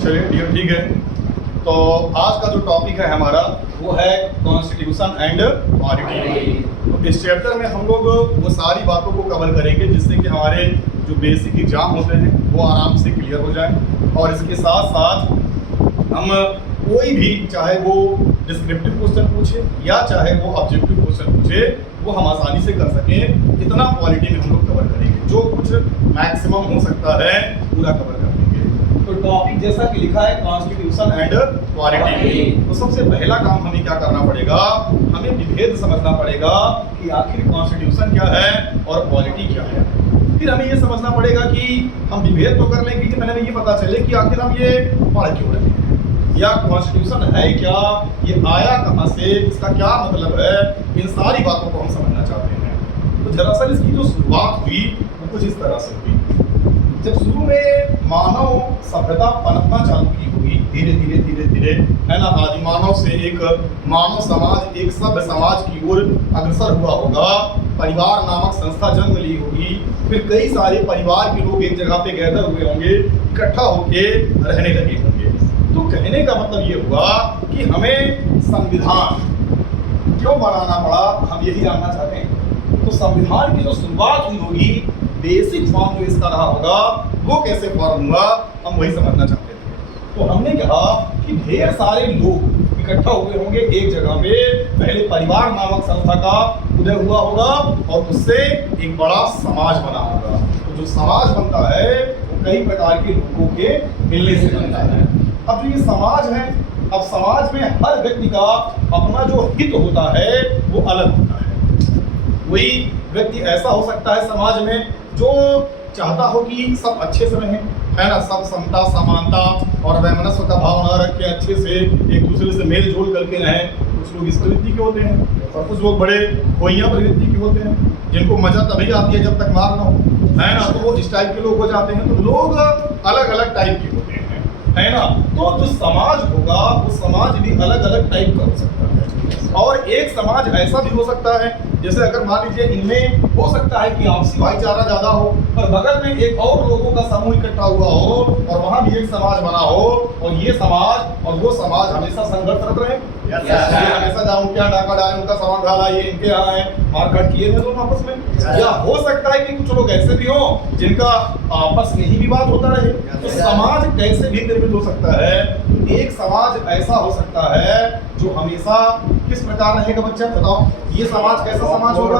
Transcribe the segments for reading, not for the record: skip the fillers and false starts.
चलिए ठीक है। तो आज का जो टॉपिक है हमारा वो है कॉन्स्टिट्यूशन एंड पॉलिटी। तो इस चैप्टर में हम लोग वो सारी बातों को कवर करेंगे जिससे कि हमारे जो बेसिक एग्जाम होते हैं वो आराम से क्लियर हो जाए, और इसके साथ साथ हम कोई भी चाहे वो डिस्क्रिप्टिव क्वेश्चन पूछे या चाहे वो ऑब्जेक्टिव क्वेश्चन पूछे वो हम आसानी से कर सकें। इतना पॉलिटी में हम लोग कवर करेंगे, जो कुछ मैक्सिमम हो सकता है पूरा कवर कर देंगे। तो टॉपिक जैसा कि लिखा है कॉन्स्टिट्यूशन एंड पॉलिटी, तो सबसे पहला काम हमें क्या करना पड़ेगा, हमें विभेद समझना पड़ेगा कि आखिर कॉन्स्टिट्यूशन क्या है और पॉलिटी क्या है। फिर हमें ये समझना पड़ेगा कि हम विभेद तो कर लेंगे कि हमें ये पता चले कि आखिर हम ये पढ़ क्यों रहे हैं, या कॉन्स्टिट्यूशन है क्या, ये आया कहाँ से, इसका क्या मतलब है, इन सारी बातों को हम समझना चाहते हैं। तो दरअसल इसकी जो शुरुआत हुई वो कुछ इस तरह से हुई। जब शुरू में मानव सभ्यता पनपना चालू की हुई, धीरे धीरे धीरे धीरे है ना, आदि मानव से एक मानव समाज, एक सभ्य समाज की ओर अग्रसर हुआ होगा। परिवार नामक संस्था जन्म ली होगी, फिर कई सारे परिवार के लोग एक जगह पे गैदर हुए होंगे, इकट्ठा होके रहने लगे होंगे। तो कहने का मतलब ये हुआ कि हमें संविधान क्यों बनाना पड़ा, हम यही जानना चाहते हैं। तो संविधान की जो शुरुआत हुई होगी, बेसिक फॉर्म जो इसका रहा होगा वो कैसे फॉर्म हुआ, हम वही समझना चाहते थे। तो हमने कहा कि ढेर सारे लोग इकट्ठा हुए होंगे एक जगह पे, पहले परिवार नामक संस्था का उदय हुआ होगा और उससे एक बड़ा समाज बना होगा। तो जो समाज बनता है वो कई प्रकार के लोगों के मिलने से बनता है। अब जो ये समाज है, अब समाज में हर व्यक्ति का अपना जो हित होता है वो अलग होता है। कोई व्यक्ति ऐसा हो सकता है समाज में जो चाहता हो कि सब अच्छे से रहें, है ना, सब समता समानता और वैमनस्य का भाव न रख के अच्छे से एक दूसरे से मेल जोल करके रहें। कुछ लोग इस प्रवृत्ति के होते हैं और कुछ लोग बड़े खोइया प्रवृत्ति के होते हैं, जिनको मजा तभी आती है जब तक मार ना हो, है ना, तो वो इस टाइप के लोग हो जाते हैं। तो लोग अलग अलग टाइप के होते हैं, है ना। तो जो समाज होगा वो समाज भी अलग अलग टाइप का हो सकता है, और एक समाज ऐसा भी हो सकता है जैसे अगर मान लीजिए इनमें हो सकता है कि आपसी भाईचारा ज्यादा हो, पर बगल में एक और लोगों का समूह इकट्ठा हुआ हो और वहां भी एक समाज बना हो, और ये समाज और वो समाज हमेशा संघर्षरत रहे। हमेशा जाऊं क्या डाका डाले, उनका सामान डाला, ये इनके यहाँ है, मारकाट किए हैं दोनों आपस में। या हो सकता है कि कुछ लोग ऐसे भी हो जिनका आपस में ही विवाद होता रहे। तो समाज कैसे भी निर्मित हो सकता है। एक समाज ऐसा हो सकता है जो हमेशा किस प्रकार रहेगा, बच्चा बताओ, ये समाज कैसा समाज होगा,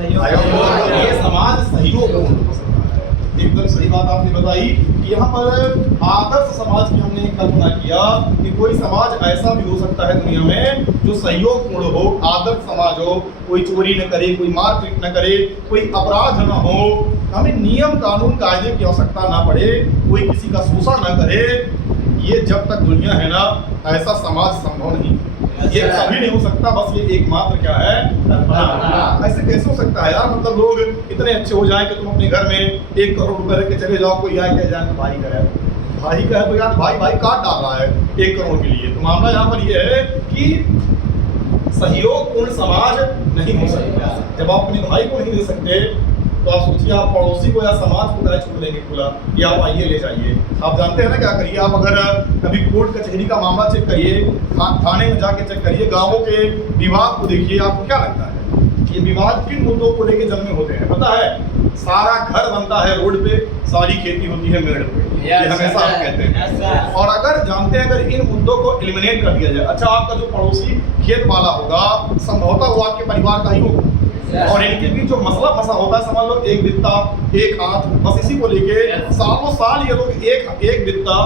ये समाज सहयोगपूर्ण हो सकता है। एकदम सही बात आपने बताई कि यहाँ पर आदर्श समाज की हमने कल्पना किया कि कोई समाज ऐसा भी हो सकता है दुनिया में जो सहयोगपूर्ण हो, आदर्श समाज हो, कोई चोरी न करे, कोई मारपीट न करे, कोई अपराध न हो, हमें नियम कानून कायदे की आवश्यकता ना पड़े, कोई किसी का शोषण न करे। ये जब तक दुनिया है ना, ऐसा समाज संभव नहीं, ये कभी नहीं हो सकता। बस ये एकमात्र क्या है, कल्पना। ऐसे कैसे हो सकता है यार, मतलब लोग इतने अच्छे हो जाएं कि तुम अपने घर में 1 करोड़ रुपए रख के चले जाओ, कोई आए कह जाए भाई का है, भाई का है, तो यार भाई भाई काट डाल रहा है 1 करोड़ के लिए। तो मामला यहाँ पर ये है कि सहयोगपूर्ण समाज नहीं हो सकता। जब आप अपने भाई को नहीं दे सकते तो आप सोचिए आप पड़ोसी को या समाज को क्या छोड़ देंगे खुला कि आप आइए ले जाइए। आप जानते हैं ना क्या करिए, आप अगर कभी कोर्ट कचहरी का मामला चेक करिए, थाने में जाके चेक करिए, गांवों के विवाद को देखिए, आपको क्या लगता है ये विवाद किन मुद्दों को लेके जन्मे होते हैं, पता है? सारा घर बनता है रोड पे, सारी खेती होती है मेड़ पे, ये हमेशा आप कहते हैं। और अगर जानते हैं अगर इन मुद्दों को एलिमिनेट कर दिया जाए, अच्छा आपका जो पड़ोसी खेत वाला होगा संभवतः वो आपके परिवार का ही होगा, और इनके बीच जो मसला फंसा होता है, समझ लो 1 बित्ता 1 हाथ, बस इसी को लेके सालों साल ये लोग एक बित्ता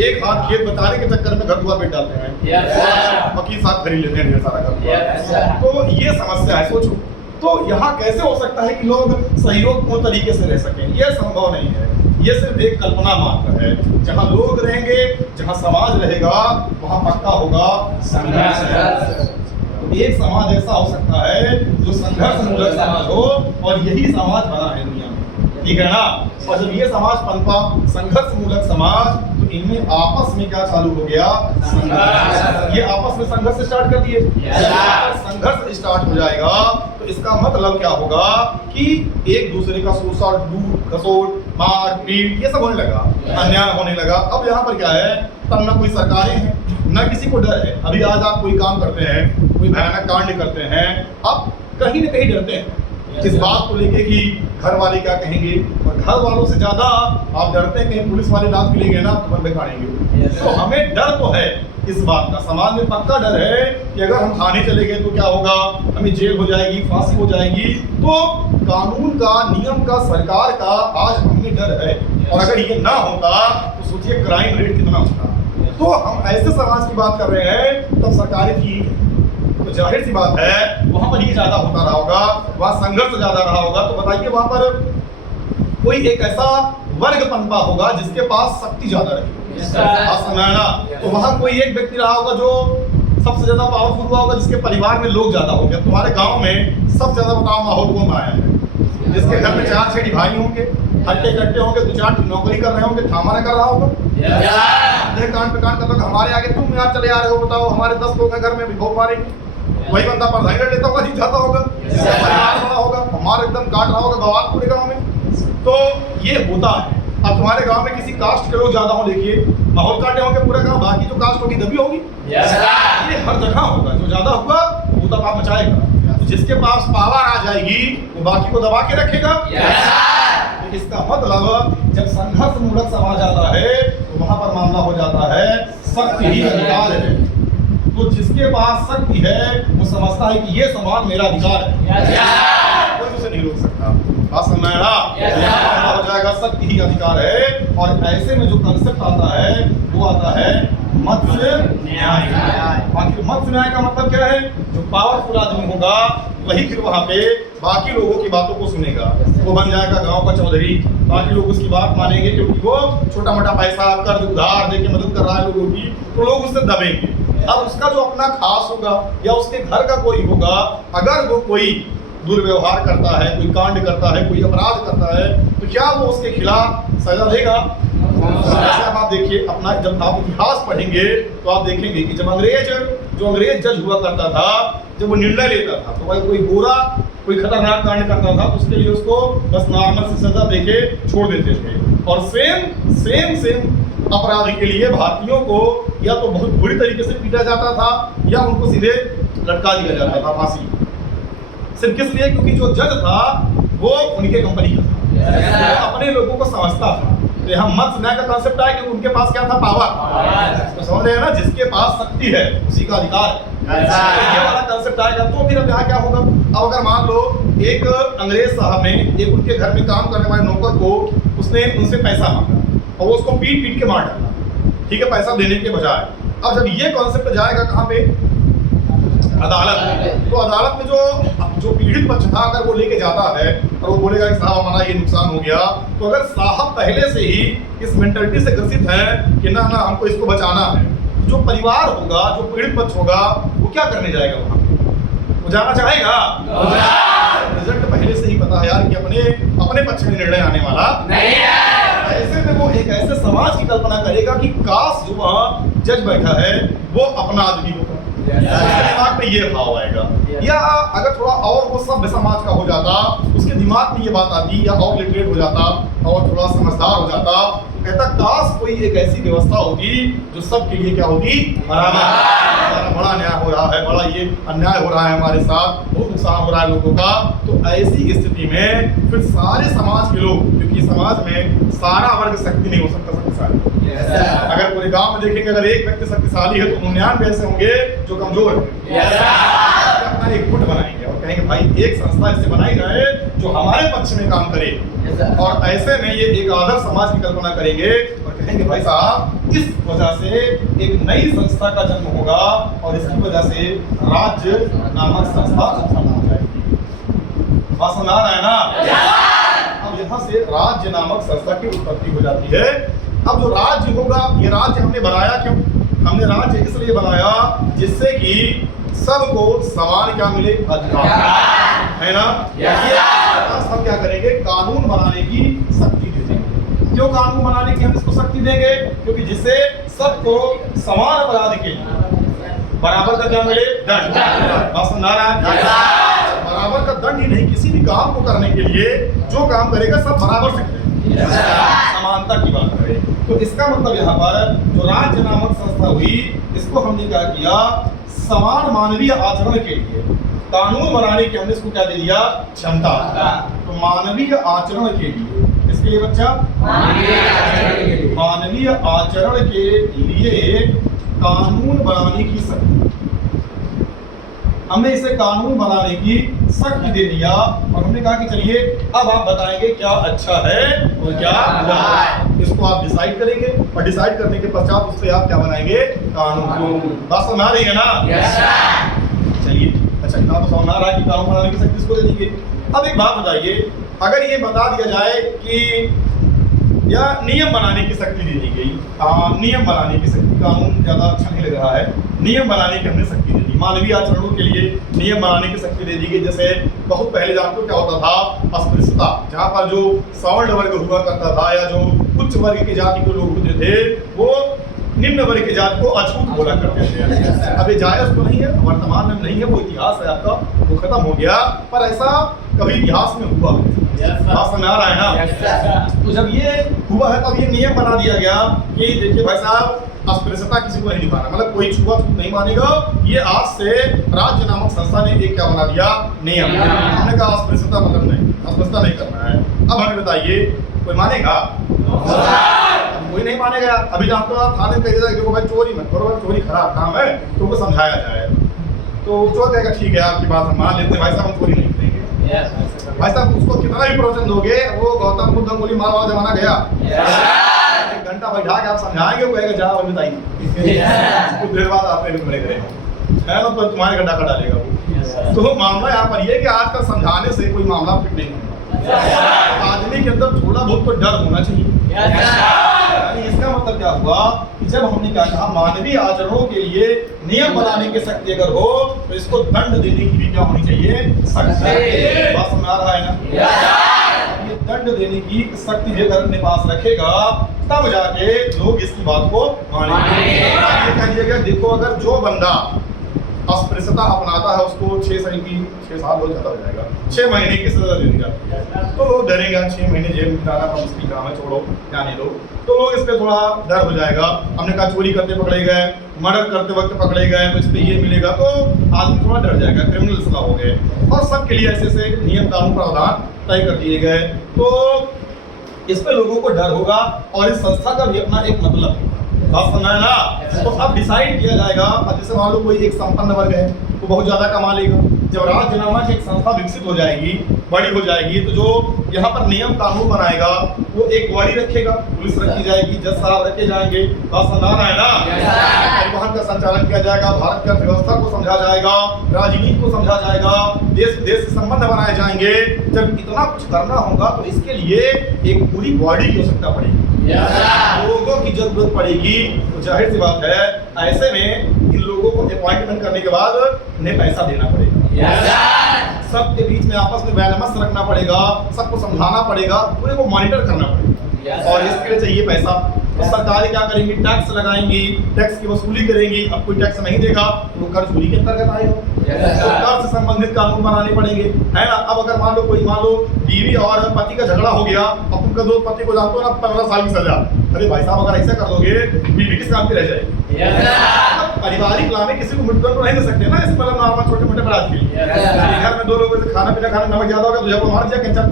1 हाथ खेत बचाने के चक्कर में घर दुआर बैठ जाते हैं, वकील साहब खरीद लेते हैं ढेर सारा घर। तो ये समस्या है, सोचो। तो यहाँ कैसे हो सकता है कि लोग सहयोगपूर्ण तरीके से रह सकें, यह संभव नहीं है। ये सिर्फ एक कल्पना मात्र है। जहाँ लोग रहेंगे, जहाँ समाज रहेगा, वहाँ पक्का होगा संघर्ष। एक समाज ऐसा हो सकता है जो संघर्ष मूलक समाज हो, और यही समाज बना है दुनिया में, ठीक है ना। और जब ये समाज पनपा, संघर्ष मूलक समाज, तो इनमें आपस में क्या चालू हो गया, संघर्ष। ये आपस में संघर्ष स्टार्ट कर दिए। संघर्ष स्टार्ट हो जाएगा तो इसका मतलब क्या होगा कि एक दूसरे का शोषण, लूट खसोट, मार पीट, ये सब होने लगा, अन्याय होने लगा। अब यहाँ पर क्या है, तब न कोई सरकारें हैं न किसी को डर है। अभी आज आप कोई काम करते हैं, कोई भयानक कांड करते हैं, आप कहीं न कहीं डरते हैं इस बात को लेके कि घर वाले क्या कहेंगे, और घर वालों से ज्यादा आप डरते हैं कहीं पुलिस वाले लात मिलेंगे ना तो बंदे काटेंगे। तो हमें डर तो है इस बात का, समाज में पक्का डर है कि अगर हम थाने चले गए तो क्या होगा, हमें जेल हो जाएगी, फांसी हो जाएगी। तो कानून का, नियम का, सरकार का आज हमें डर है, और अगर ये ना होता तो सोचिए क्राइम रेट कितना होता। तो हम ऐसे समाज की बात कर रहे हैं, तब सरकारें ठीक है तो जाहिर सी बात है वहां पर ये ज्यादा होता रहा होगा, वहां संघर्ष ज्यादा रहा होगा। तो बताइए वहां पर कोई एक ऐसा वर्ग पनपा होगा जिसके पास शक्ति ज्यादा रहेगी, तो वहां कोई एक व्यक्ति रहा होगा जो सबसे ज्यादा पावरफुल हुआ होगा, जिसके परिवार में लोग ज्यादा होंगे। तुम्हारे गांव में सबसे ज्यादा बताओ माहौल कौन आया है, जिसके घर में 4-6 भाई होंगे, हट्टे कट्टे होंगे, 2-4 नौकरी कर रहे होंगे, थामा कर रहा होगा, कांड पे कांड कर रहा, हमारे आगे तुम यार चले आ रहे हो, बताओ हमारे 10 लोग हैं घर में, भी भोग मारेंगे। वही बंदा प्रधानी लड़ लेता होगा, जीत जाता होगा, परिवार बड़ा होगा, हमारे एकदम काट रहा होगा बवाल पूरे गाँव में। तो ये होता है। अब तुम्हारे गांव में किसी कास्ट के लोग ज्यादा हो, देखिए माहौल काटे होंगे पूरा गांव, बाकी जो कास्ट होगी दबी होगी। ये हर जगह होगा, जो ज्यादा होगा वो दबा मचाएगा, तो जिसके पास पावर आ जाएगी वो बाकी को दबा के रखेगा। तो इसका मतलब जब संघर्ष मूलक समाज आता है तो वहां पर मामला हो जाता है शक्ति ही अधिकार है। तो जिसके पास शक्ति है वो समझता है कि ये समाज मेरा अधिकार है, कोई उसे नहीं रोक सकता। बात समझ में आ हो जाएगा, शक्ति ही अधिकार है। और ऐसे में जो कंसेप्ट आता है वो आता है मत्स्य न्याय। आखिर मत्स्य न्याय का मतलब क्या है, जो पावरफुल आदमी होगा वही फिर वहां पे बाकी लोगों की बातों को सुनेगा, वो बन जाएगा गांव का चौधरी, बाकी लोग उसकी बात मानेंगे क्योंकि वो छोटा मोटा पैसा कर्ज उधार देके मदद कर रहा है लोगों की, तो लोग उससे दबेंगे। अब उसका जो अपना खास होगा या उसके घर का कोई होगा, अगर वो कोई दुर्व्यवहार करता है, कोई कांड करता है, कोई अपराध करता है, तो क्या वो उसके खिलाफ सजा देगा? जैसे अब आप देखिए अपना, जब आप इतिहास पढ़ेंगे तो आप देखेंगे कि जब अंग्रेज जज हुआ करता था, जब वो निर्णय लेता था तो भाई कोई गोरा कोई खतरनाक कांड करता था तो उसके लिए उसको बस नॉर्मल से सजा देके छोड़ देते थे। और सेम अपराध के लिए भारतीयों को या तो बहुत बुरी तरीके से पीटा जाता था या उनको सीधे लटका दिया जाता था फांसी। सिर्फ किस लिए? क्योंकि जो जज था वो उनके कंपनी का था, वो अपने लोगों को समझता था। तो यहाँ मत्स्य न्याय का कॉन्सेप्ट आया कि उनके पास क्या था? पावर। तो समझ रहे हैं ना, जिसके पास शक्ति है उसी का अधिकार है। ये वाला कॉन्सेप्ट आएगा तो फिर अब यहाँ क्या होगा? अब अगर मान लो एक अंग्रेज साहब ने एक उनके घर में काम करने वाले नौकर को उसने उनसे पैसा मांगा और वो उसको पीट के मार डाला, ठीक है, पैसा देने के बजाय। अब जब ये कॉन्सेप्ट जाएगा कहाँ पे? अदालत। तो अदालत में जो पीड़ित पक्ष था अगर वो लेके जाता है और वो बोलेगा कि साहब हमारा ये नुकसान हो गया, तो अगर साहब पहले से ही इस मेंटालिटी से ग्रसित है कि ना हमको इसको बचाना है, जो परिवार होगा, जो पीड़ित पक्ष होगा, वो क्या करने जाएगा वहां पे? वो जाना चाहेगा? रिजल्ट पहले से ही पता है यार कि अपने पक्ष में निर्णय आने वाला नहीं है। ऐसे में वो एक ऐसे समाज की कल्पना करेगा कि काश जो वहाँ जज बैठा है वो अपना आदमी होगा, दिमाग में ये भाव आएगा। या अगर थोड़ा और वो सभ्य समाज का हो जाता, उसके दिमाग में ये बात आती, या और लिटरेट हो जाता और थोड़ा समझदार हो जाता, तो कहता काश कोई एक ऐसी व्यवस्था होगी जो सबके लिए क्या होगी? बराबर। बड़ा अन्याय हो रहा है, बड़ा ये अन्याय हो रहा है हमारे साथ, बहुत नुकसान हो रहा है लोगों का। तो ऐसी स्थिति में फिर सारे समाज के लोग, क्योंकि समाज में सारा वर्ग शक्ति नहीं हो सकता शक्तिशाली। अगर पूरे गांव में देखेंगे अगर एक व्यक्ति शक्तिशाली है तो 99 ऐसे होंगे जो कमजोर है। अपना एक गुट बनाएंगे और कहेंगे भाई एक संस्था ऐसे बनाई जाए जो हमारे पक्ष में काम करे, और ऐसे में ये एक आदर्श समाज की कल्पना करेंगे और कहेंगे भाई साहब इस वजह से एक नई संस्था का जन्म होगा और इसकी वजह से राज्य नामक संस्था उत्पन्न हो जाएगी। बात समझ आ रहा है ना? अब यहाँ से राज्य नामक संस्था की उत्पत्ति हो जाती है। अब जो राज्य होगा, ये राज्य हमने बनाया क्यों? हमने राज्य इसलिए बनाया जिससे कि सबको समान क्या मिले? अधिकार, है ना? हम क्या करेंगे? कानून बनाने की शक्ति दे देंगे। क्यों कानून बनाने की हम इसको शक्ति देंगे? क्योंकि जिससे सबको समान अपराध के बराबर का क्या मिले? दंड। बराबर का दंड ही नहीं, किसी भी काम को करने के लिए जो काम करेगा सब बराबर से करें। समानता की बात करें तो इसका मतलब यहाँ पर जो राज्य नामक संस्था हुई, इसको हमने क्या किया, समान मानवीय आचरण के लिए कानून बनाने की हमने इसको क्या दे दिया, क्षमता। तो मानवीय आचरण के लिए, इसके लिए बच्चा मानवीय आचरण के लिए कानून बनाने की शक्ति, हमने इसे कानून बनाने की शक्ति दे दिया। और हमने कहा कि चलिए अब आप बताएंगे क्या अच्छा है और क्या बुरा है, इसको आप डिसाइड करेंगे और डिसाइड करने के पश्चात उस पर आप क्या बनाएंगे, कानून। बात समझ आ रही है ना? चलिए अच्छा, इतना तो समझ आ रहा है कि कानून बनाने की शक्ति इसको दे देंगे। अब एक बात बताइए, अगर ये बता दिया जाए कि या नियम बनाने की शक्ति दे दी गई, नियम बनाने की शक्ति, कानून ज्यादा अच्छा नहीं लग रहा है, नियम बनाने की हमने शक्ति दे दी, मानवीय आचरणों के लिए नियम बनाने की शक्ति दे दी गई। जैसे बहुत पहले आपको क्या होता था, अस्पृश्यता, जहाँ पर जो सवर्ण वर्ग हुआ करता था या जो उच्च वर्ग की जाति के लोग होते थे वो निम्न वर्ग की जाति को अछूत बोला करते थे। अब ये जायज तो नहीं है, वर्तमान में नहीं है, वो इतिहास है आपका, वो खत्म हो गया, पर ऐसा कभी इतिहास में हुआ है। बात समझ आ रहा है ना? तो जब ये हुआ है तब ये नियम बना दिया गया कि देखिए भाई साहब, अस्पृश्यता किसी को नहीं दिखाना, मतलब कोई छुआछूत नहीं मानेगा। ये आज से राज्य नामक संस्था ने एक क्या बना दिया, नियम। हमने कहा अस्पृश्यता मतलब नहीं, अस्पृश्यता नहीं करना है। अब हमें बताइए कोई मानेगा? कोई नहीं मानेगा। अभी आपको थाने में कह दिया देखो भाई चोरी मत करो, चोरी खराब काम है, तुमको समझाया जाए तो चोर कहेगा ठीक है आपकी बात हम मान लेते हैं, भाई साहब हम चोरी नहीं करेंगे। भाई साहब उसको कितना भी प्रवचन दोगे, वो गौतम बुद्ध अंगुली मार वाला जमाना गया, एक घंटा बैठा के आप समझाएंगे, वो कहेगा जाओ अभी बताइए, कुछ देर बाद आप मेरे घरे है ना, तो तुम्हारे गड्ढा का डालेगा वो। तो मामला यहाँ पर ये कि आज का समझाने से कोई मामला फिट नहीं होगा। आदमी के अंदर थोड़ा बहुत तो डर होना चाहिए। यानी इसका मतलब क्या हुआ कि जब हमने क्या कहा, मानवीय आचरणों के लिए नियम बनाने की शक्ति अगर हो तो इसको दंड देने की भी क्या होनी चाहिए, शक्ति। बात समझ आ रहा है ना? ये दंड देने की शक्ति भी अगर अपने पास रखेगा तब जाके लोग इसकी बात को मानेंगे। ये कह दिया गया देखो, अगर जो बंदा अस्पृश्यता अपनाता है उसको 6 साल बहुत ज्यादा हो जाएगा, 6 महीने की सजा दे दी जाती है। तो लोग डरेंगे, 6 महीने जेल में जाना तो मुश्किल काम है, छोड़ो जाने दो। तो लोग इस पे थोड़ा डर हो जाएगा। हमने कहा चोरी करते पकड़े गए, मर्डर करते वक्त पकड़े गए तो इस पे ये मिलेगा, तो आदमी थोड़ा डर जाएगा, क्रिमिनल सजा हो गए। और सबके लिए ऐसे ऐसे नियम कानून प्रावधान तय कर दिए गए, तो इस पे लोगों को डर होगा और इस संस्था का भी अपना एक मतलब है। बात समझ ना? तो अब डिसाइड किया जाएगा, अब जैसे मान लो कोई एक संपन्न वर्ग है वो बहुत ज्यादा कमा लेगा। जब राज्य नामक एक संस्था विकसित हो जाएगी, बड़ी हो जाएगी, तो जो यहाँ पर नियम कानून बनाएगा वो एक वारी रखेगा, पुलिस रखी जाएगी, जज साहब रखे जाएंगे। बात समझ रहा है ना? परिवहन का संचालन किया जाएगा, भारत की अर्थव्यवस्था को समझा जाएगा, राजनीति को समझा जाएगा, देश विदेश से संबंध बनाए जाएंगे। जब इतना कुछ करना होगा तो इसके लिए एक पूरी बॉडी की आवश्यकता पड़ेगी, लोगों की जरूरत पड़ेगी। तो जाहिर सी बात है, ऐसे में इन लोगों को अपॉइंटमेंट करने के बाद उन्हें पैसा देना पड़ेगा, सबके बीच में आपस में बैलेंस रखना पड़ेगा, सबको समझाना पड़ेगा, पूरे को मॉनिटर करना पड़ेगा। और इसके लिए चाहिए पैसा। तो सरकारें क्या करेंगी, टैक्स लगाएंगी, टैक्स की वसूली करेंगी। अब कोई टैक्स नहीं देगा तो कर चोरी के अंतर्गत आएगा। तो कर से संबंधित कानून बनाने पड़ेंगे, है ना? अब अगर मान लो बीवी और पति का झगड़ा हो गया, अब तुमका दो पति को जानते हो ना, 15 साल की सजा। अरे भाई साहब, अगर ऐसा कर दोगे बीवी किस काम की रह जाएगी? पारिवारिक लाभ में किसी को मृत्यु तो नहीं दे सकते ना, इस मतलब नॉर्मल छोटे मोटे अपराध के लिए। घर में 2 लोगों से खाना पीना खाना, नमक ज्यादा होगा तुझे को मार दिया कंचन।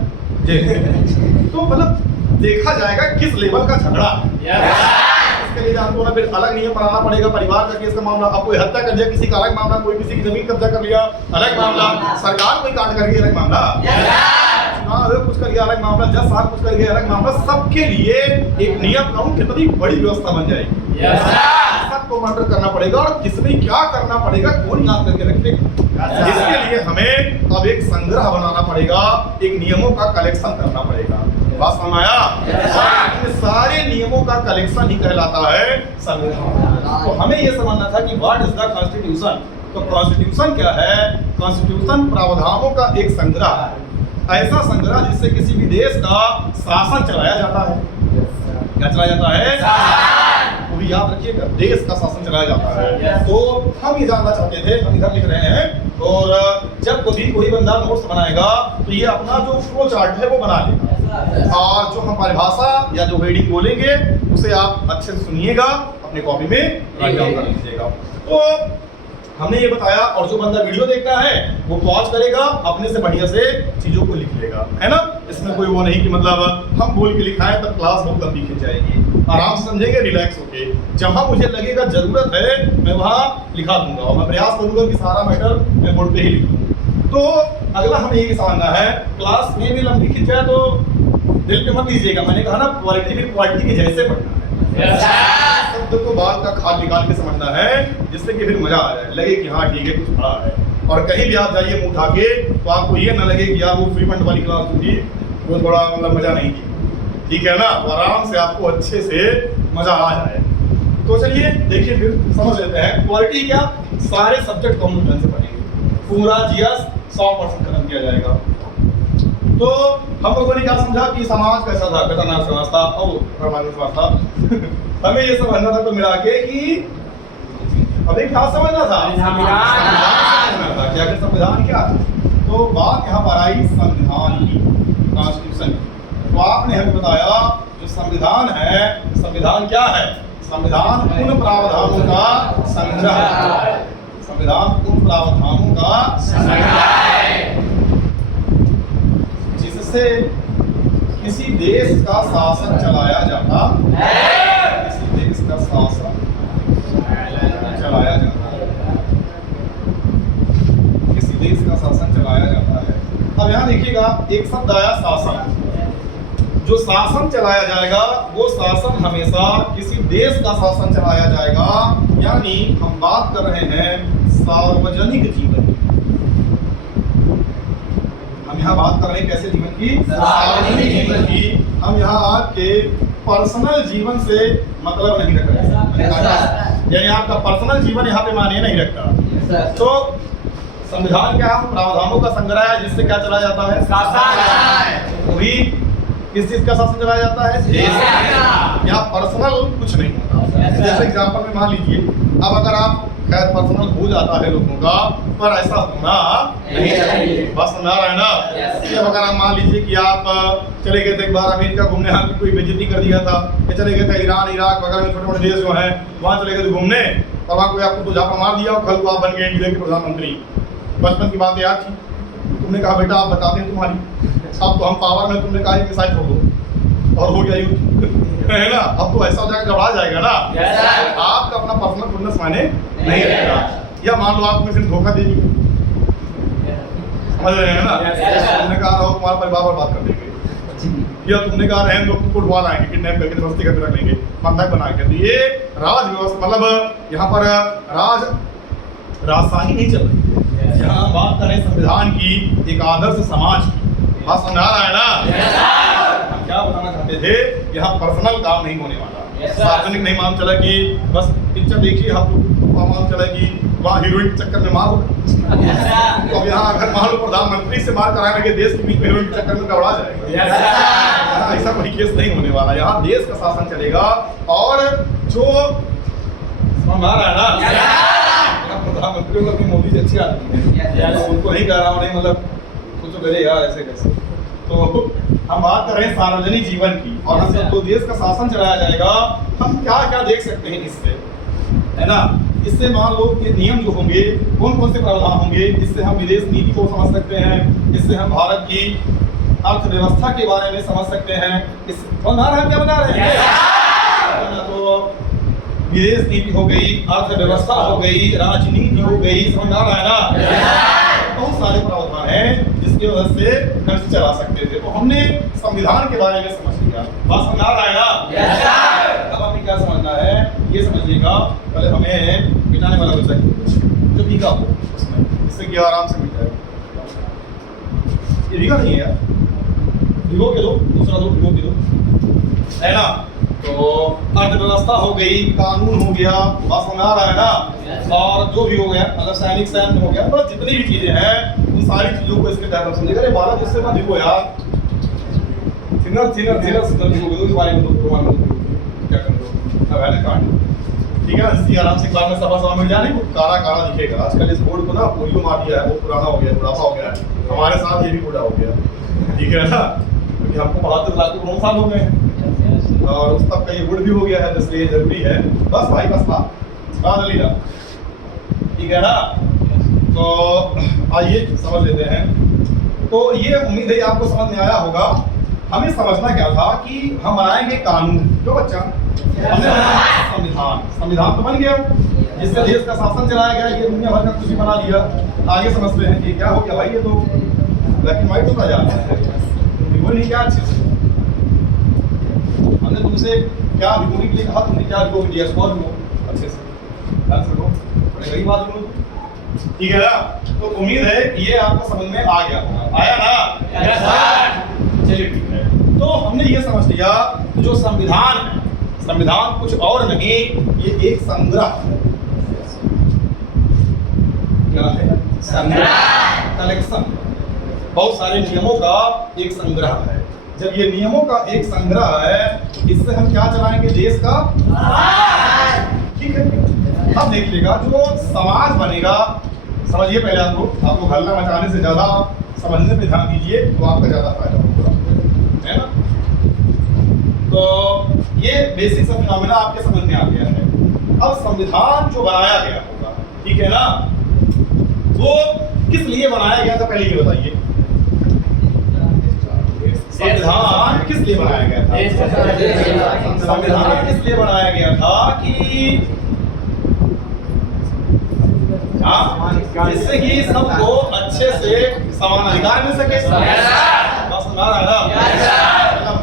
तो मतलब देखा जाएगा किस लेवल का झगड़ा। इसके लिए जानते हो ना, फिर अलग नियम बनाना पड़ेगा। परिवार का केस का मामला, अब कोई हत्या कर दिया किसी का अलग मामला, कोई किसी की जमीन कब्जा कर लिया अलग मामला, सरकार कोई कांड कर गई अलग मामला, चुनाव कुछ कर गया अलग मामला, जज साहब कुछ कर गया अलग मामला। सबके लिए एक नियम कानून कितनी बड़ी व्यवस्था बन जाएगी। सबको मॉनिटर करना पड़ेगा और किसमें क्या करना पड़ेगा कौन याद करके रखेगा। इसके लिए हमें अब एक संग्रह बनाना पड़ेगा, एक नियमों का कलेक्शन करना पड़ेगा। बात समझ आया? इन सारे नियमों का कलेक्शन ही कहलाता है संविधान। तो हमें यह समझना था कि व्हाट इज द कॉन्स्टिट्यूशन। तो कॉन्स्टिट्यूशन क्या है? कॉन्स्टिट्यूशन प्रावधानों का एक संग्रह है, ऐसा संग्रह जिससे किसी भी देश का शासन चलाया जाता है। क्या चलाया जाता है? वो भी याद रखिएगा, देश का शासन चलाया जाता है। तो हम ये जानना चाहते थे, हम इधर लिख रहे हैं, और जब कोई बंदा नोट्स बनाएगा तो ये अपना जो फ्लो चार्ट है वो बना लेगा। और जो हम परिभाषा या जो हेडिंग बोलेंगे उसे आप अच्छे से सुनिएगा, अपने कॉपी में राइट डाउन कर लीजिएगा। तो हमने ये बताया, और जो बंदा वीडियो देखता है वो पॉज करेगा, अपने से बढ़िया से चीजों को लिख लेगा, है ना। इसमें कोई वो नहीं कि मतलब हम बोल के लिखाएं तब क्लास बहुत लंबी खिंच जाएगी। आराम से समझेंगे, रिलैक्स होके, जहां मुझे लगेगा जरूरत है मैं वहां लिखा दूंगा, और मैं प्रयास करूंगा कि सारा मैटर मैं बोर्ड पे ही लिखूं। तो अगला हमें ये समझना है, क्लास में भी लंबी खिंच जाए तो दिल पे मत लीजिएगा। मैंने कहा ना, क्वालिटी भी क्वालिटी के जैसे पढ़ना है, शब्द को बात का खाद निकाल के समझना है, जिससे कि फिर मजा आ जाए, लगे कि हाँ ठीक है कुछ पढ़ा है। और कहीं भी आप जाइए मुंह उठा के तो आपको ये ना लगे कि यार वो फ्री फंड वाली क्लास होगी, वो थोड़ा मतलब मजा नहीं थी, ठीक है ना। तो आराम से आपको अच्छे से मजा आ जाए। तो चलिए देखिए फिर समझ लेते हैं क्वालिटी क्या। सारे सब्जेक्ट को हम ढंग से पढ़ेंगे, पूरा जीएस 100% खत्म किया जाएगा। तो हम लोगों ने क्या समझा कि समाज कैसा था, खतरनाक समाज था और परमानेंट समाज था। हमें ये समझना था तो मिला के कि अभी क्या समझना था, संविधान था। क्या संविधान क्या था? तो बात यहाँ पर आई संविधान की, कॉन्स्टिट्यूशन की। तो आपने हमें बताया जो संविधान है, संविधान क्या है? संविधान उन प्रावधानों का संग्रह है। संविधान उन प्रावधानों का संग्रह है जिससे किसी देश का शासन चलाया जाता है, किसी देश का शासन चलाया जाता है, किसी देश का शासन चलाया जाता है। अब यहाँ देखिएगा एक शब्द आया शासन। जो शासन चलाया जाएगा वो शासन हमेशा किसी देश का शासन चलाया जाएगा, यानी हम बात कर रहे हैं सार्वजनिक जीवन की। हम यहाँ बात कर रहे हैं कैसे जीवन की? सार्वजनिक जीवन की। हम यहाँ आपके पर्सनल जीवन से मतलब नहीं रख रहे हैं, यानी आपका पर्सनल जीवन यहाँ पे माने नहीं रखता। तो संविधान क्या है? प्रावधानों का संग्रह है जिससे क्या चलाया जाता है? शासन। वही किस चीज का शासन चलाया जाता है? देश का। यहाँ पर्सनल कुछ नहीं होता। जैसे एग्जाम्पल में मान लीजिए, अब अगर आप खैर पर्सनल हो जाता है लोगों का, पर ऐसा होना नहीं चाहिए। बस समझा रहा है ना। कि अब अगर आप मान लीजिए कि आप चले गए थे एक बार अमेरिका घूमने, यहाँ की कोई बेइज्जती कर दिया था, या चले गए थे ईरान इराक वगैरह में छोटे मोटे देश जो हैं वहाँ चले गए थे घूमने, और वहाँ कोई आपको तो झापा मार दिया और कल को आप बन गए इंडिया के प्रधानमंत्री। बचपन की बात याद थी, तुमने कहा बेटा आप बताते हैं तुम्हारी, अब तो हम पावर में, तुमने कहा कि मिसाइल छोड़ दो और हो गया युद्ध, है ना। अब तो ऐसा हो जाएगा, घबरा जाएगा ना। आपका अपना पर्सनल खुदनेस माने नहीं रहेगा। या मान लो आपको किसी ने धोखा दे दिया, समझ रहे हैं ना। तुमने कहा रहो तुम्हारा परिवार पर बात कर देंगे, या तुमने कहा रहें लोग कुटवा लाएंगे, किडनैप करके बस्ती करके रख लेंगे, बंधक बना के। तो ये राज व्यवस्था, मतलब यहाँ पर राजशाही नहीं चल रही है। यहाँ बात करें संविधान की, एक आदर्श समाज की। बात समझा रहा है ना। हम क्या बताना चाहते थे, यहाँ पर्सनल काम नहीं होने वाला, सार्वजनिक नहीं। मान चला कि बस पिक्चर देखिए, हम मान चला कि वहाँ हीरोइन के चक्कर में मार हो। अब यहाँ अगर मान लो प्रधानमंत्री से मार कराने के देश के बीच में हीरोइन के चक्कर में घबरा जाएगा। ऐसा कोई केस नहीं होने वाला। यहाँ देश का शासन चलेगा, और जो समझ रहा है ना, प्रधानमंत्री को मोदी जी अच्छी आदमी है, उनको नहीं कह रहा हूँ, नहीं मतलब कुछ तो करे यार ऐसे कैसे। तो हम बात कर रहे हैं सार्वजनिक जीवन की, और हम जब तो देश का शासन चलाया जाएगा, हम क्या क्या देख सकते हैं इससे, है ना। इससे मान लो ये नियम जो होंगे, कौन कौन से प्रावधान होंगे, इससे हम विदेश नीति को समझ सकते हैं, इससे हम भारत की अर्थव्यवस्था के बारे में समझ सकते हैं। इस बना रहे हैं, क्या बना रहे हैं? तो विदेश नीति हो गई, अर्थव्यवस्था हो गई, राजनीति हो गई, समझ आ रहा है ना। बहुत सारे प्रावधान हैं जिसकी वजह से खर्च चला सकते थे। तो हमने संविधान के बारे में समझ लिया। बात समझ आ रहा है ना। अब हमें क्या समझना है ये समझिएगा। पहले हमें मिटाने वाला कुछ चाहिए जो भीगा हो उसमें, जिससे कि आराम से मिट जाए। ये भीगा नहीं है यार, भिगो के दो, दूसरा दो, भिगो के दो, है ना। तो अर्थव्यवस्था हो गई, कानून हो गया, बात समझ आ रहा है ना। और जो भी हो गया, मतलब सैनिक सैन्य हो गया, मतलब जितनी भी चीजें हैं उन सारी चीजों को इसके तहत हम समझेगा। अरे बालक जिससे ना भिगो यार, सिंगल सिंगल सिंगल सिंगल भिगो दो, इस बारे में दो क्या कर दो, अब है ना कांड, ठीक है ना। इसी आराम से बार में सभा मिल जाने को काला काला दिखेगा। आजकल इस बोर्ड को ना पोलियो मार दिया है, वो पुराना हो गया, बुढ़ापा हो गया, हमारे साथ ये भी बूढ़ा हो गया, ठीक है ना। क्योंकि हमको पढ़ाते लाखों करोड़ साल हो गए हैं और उस तक का ये गुण भी हो गया है, इसलिए जरूरी है। बस भाई बस बात अली ना, ठीक है ना। तो आइए समझ लेते हैं। तो ये उम्मीद है आपको समझ में आया होगा। हमें समझना क्या था कि हम बनाएंगे कानून, क्यों बच्चा, हमने बनाया संविधान। संविधान तो बन गया जिससे देश का शासन चलाया गया, ये दुनिया भर का कुछ भी बना लिया। आगे समझते हैं कि क्या हो गया भाई, ये तो ब्लैक एंड व्हाइट होता जा रहा है, भिगो नहीं क्या अच्छे से। हमने तुमसे क्या भिगोने के लिए कहा, तुमने क्या भिगो दिया, स्कोर लो अच्छे से, ध्यान से लो, बड़े वही बात बोलो, ठीक है ना। तो उम्मीद है ये आपको समझ में आ गया होगा। आया ना? Yes sir. चलिए ठीक है। तो हमने ये समझ लिया कि जो संविधान है, संविधान कुछ और नहीं, ये एक संग्रह है। क्या है? संग्रह, कलेक्शन, बहुत सारे नियमों का एक संग्रह है। जब ये नियमों का एक संग्रह है, तो इससे हम क्या चलाएंगे, देश का, ठीक है। अब देखिएगा जो समाज बनेगा, समझिए पहले आपको हल्ला मचाने से ज्यादा समझने पे ध्यान दीजिए, तो आपका ज्यादा फायदा होगा, है ना। तो ये बेसिक फिनोमेना आपके समझ में आ गया है। अब संविधान जो बनाया गया होगा, ठीक है ना, वो किस लिए बनाया गया था, पहले ये बताइए। संविधान किस लिए बनाया गया था? संविधान किस लिए बनाया गया था कि जिससे कि सबको अच्छे से समान अधिकार मिल सके। मतलब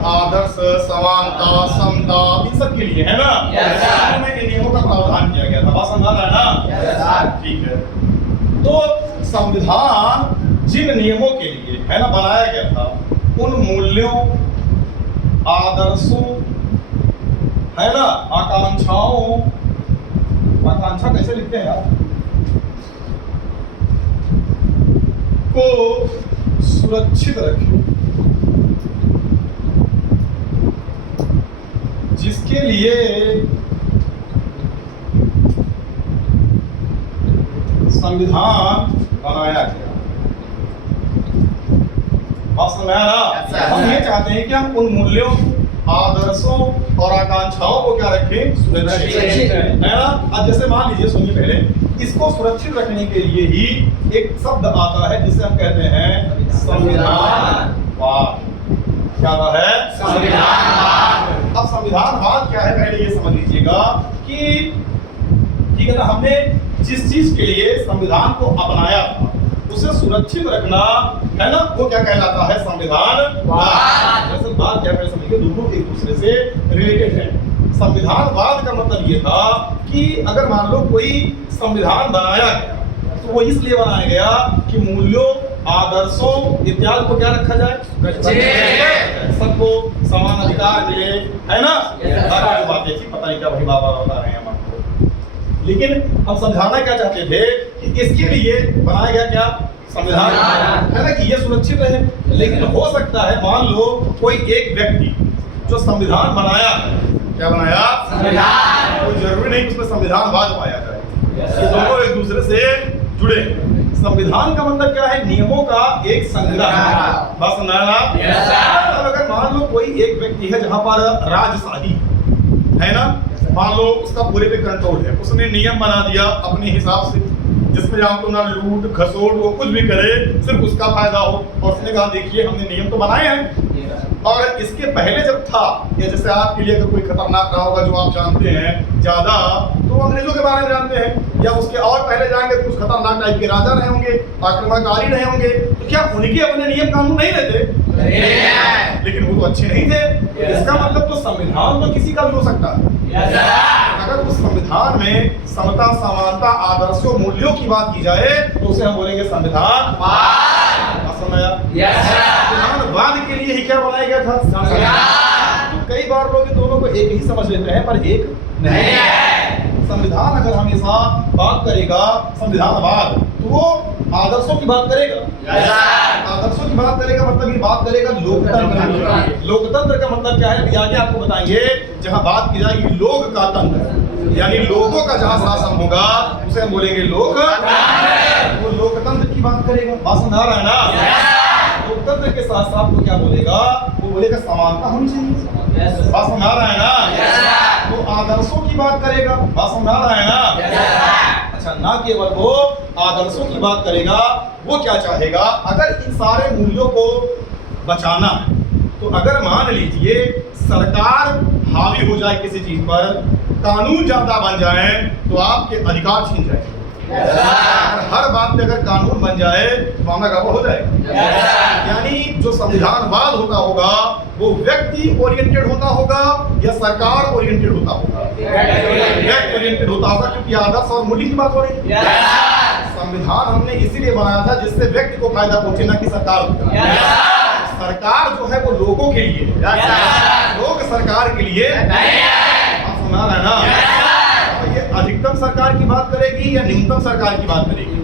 आदर्श, समानता, समता, इन सब के लिए, है ना, इन नियमों का प्रावधान किया गया था। बात समझ रहा है ना? ठीक है। तो संविधान जिन नियमों के लिए, है ना, बनाया गया था, उन मूल्यों, आदर्शों, है ना, आकांक्षाओं, आकांक्षा कैसे लिखते हैं आप, को सुरक्षित रखें, जिसके लिए संविधान बनाया गया। बात समझ आया ना? हम ये चाहते हैं कि हम उन मूल्यों, आदर्शों और आकांक्षाओं को क्या रखें, सुरक्षित, है ना। अब जैसे मान लीजिए, सुनिए पहले, इसको सुरक्षित रखने के लिए ही एक शब्द आता है जिसे हम कहते हैं संविधानवाद। क्या है? संविधानवाद। अब संविधानवाद क्या है, पहले ये समझ लीजिएगा कि, ठीक है ना, हमने जिस चीज के लिए संविधान को अपनाया था उसे सुरक्षित रखना, है ना, वो क्या कहलाता है, संविधानवाद। दरअसल बात क्या है, समझिए, दोनों एक दूसरे से रिलेटेड है। संविधानवाद का मतलब ये था कि अगर मान लो कोई संविधान बनाया गया, तो वो इसलिए बनाया गया कि मूल्यों, आदर्शों इत्यादि को क्या रखा जाए, सबको समान अधिकार मिले, है ना। बाकी जो बातें थी पता नहीं क्या वही बाबा बता रहे हैं हम आपको। लेकिन हम समझाना क्या चाहते थे कि इसके लिए बनाया गया क्या, संविधान, है ना, कि ये सुरक्षित रहे। लेकिन हो सकता है, मान लो कोई एक व्यक्ति जो संविधान बनाया, क्या बनाया, संविधान, कोई जरूरी नहीं कि उसमें संविधानवाद पाया जाए, ये दोनों एक दूसरे से जुड़े। संविधान का मतलब क्या है, नियमों का एक संग्रह। बात समझ रहे हैं? अब अगर मान लो कोई एक व्यक्ति है जहां पर राजशाही है ना, मान लो उसका पूरे पे कंट्रोल है, उसने नियम बना दिया अपने हिसाब से, जिसमें आप तो ना लूट खसोट वो कुछ भी करे, सिर्फ उसका फायदा हो। और उसने कहा देखिए हमने नियम तो बनाए हैं, और इसके पहले जब था, या जैसे आपके लिए अगर कोई खतरनाक रहा होगा जो आप जानते हैं ज्यादा, तो अंग्रेजों के बारे में जानते हैं, या उसके और पहले जाएंगे तो कुछ खतरनाक टाइप के राजा रहे होंगे, आक्रमणकारी रहे होंगे, तो क्या उनके अपने नियम कानून नहीं रहते? लेकिन वो तो अच्छे नहीं थे। इसका मतलब तो संविधान तो किसी का भी हो सकता है। अगर उस संविधान में समता, समानता, आदर्शों, मूल्यों की बात की जाए तो उसे हम बोलेंगे संविधान। संविधानवाद के लिए ही क्या बनाया गया था, संविधान। तो कई बार लोग इन दोनों को एक ही समझ लेते हैं, पर एक नहीं है। संविधान अगर हमेशा बात करेगा संविधानवाद, तो वो आदर्शों की बात करेगा। आदर्शों की बात करेगा मतलब ये बात करेगा लोकतंत्र। लोकतंत्र का मतलब क्या है, आगे आपको बताएंगे। जहां बात की जाएगी लोक का तंत्र, यानी लोगों का जहां शासन होगा उसे हम बोलेंगे लोकतंत्र। वो लोकतंत्र की बात करेगा। बात समझ आ रहा है ना? लोकतंत्र के साथ साथ वो क्या बोलेगा, वो बोलेगा समानता होनी चाहिए। बात समझ आ रहा है ना? वो आदर्शों की बात करेगा। बात समझ आ रहा है ना? अच्छा, ना केवल वो आदर्शों की बात करेगा, वो क्या चाहेगा, अगर इन सारे मूल्यों को बचाना है तो अगर मान लीजिए सरकार हावी हो जाए किसी चीज पर, कानून ज्यादा बन जाए तो आपके अधिकार छीन जाए। हर बात पे अगर कानून बन जाए तो मामला गड़बड़ हो जाएगा। यानी जो संविधानवाद होता होगा वो व्यक्ति ओरिएंटेड होता होगा या सरकार ओरिएंटेड होता होगा? व्यक्ति ओरिएंटेड होता होगा, क्योंकि आदर्श और मूल्य की बात हो रही है। संविधान हमने इसीलिए बनाया था जिससे व्यक्ति को फायदा पहुंचे, ना कि सरकार को। सरकार जो है वो लोगों के लिए, लोग सरकार के लिए। आप सुना रहे ना? ये अधिकतम सरकार की बात करेगी या न्यूनतम सरकार की बात करेगी?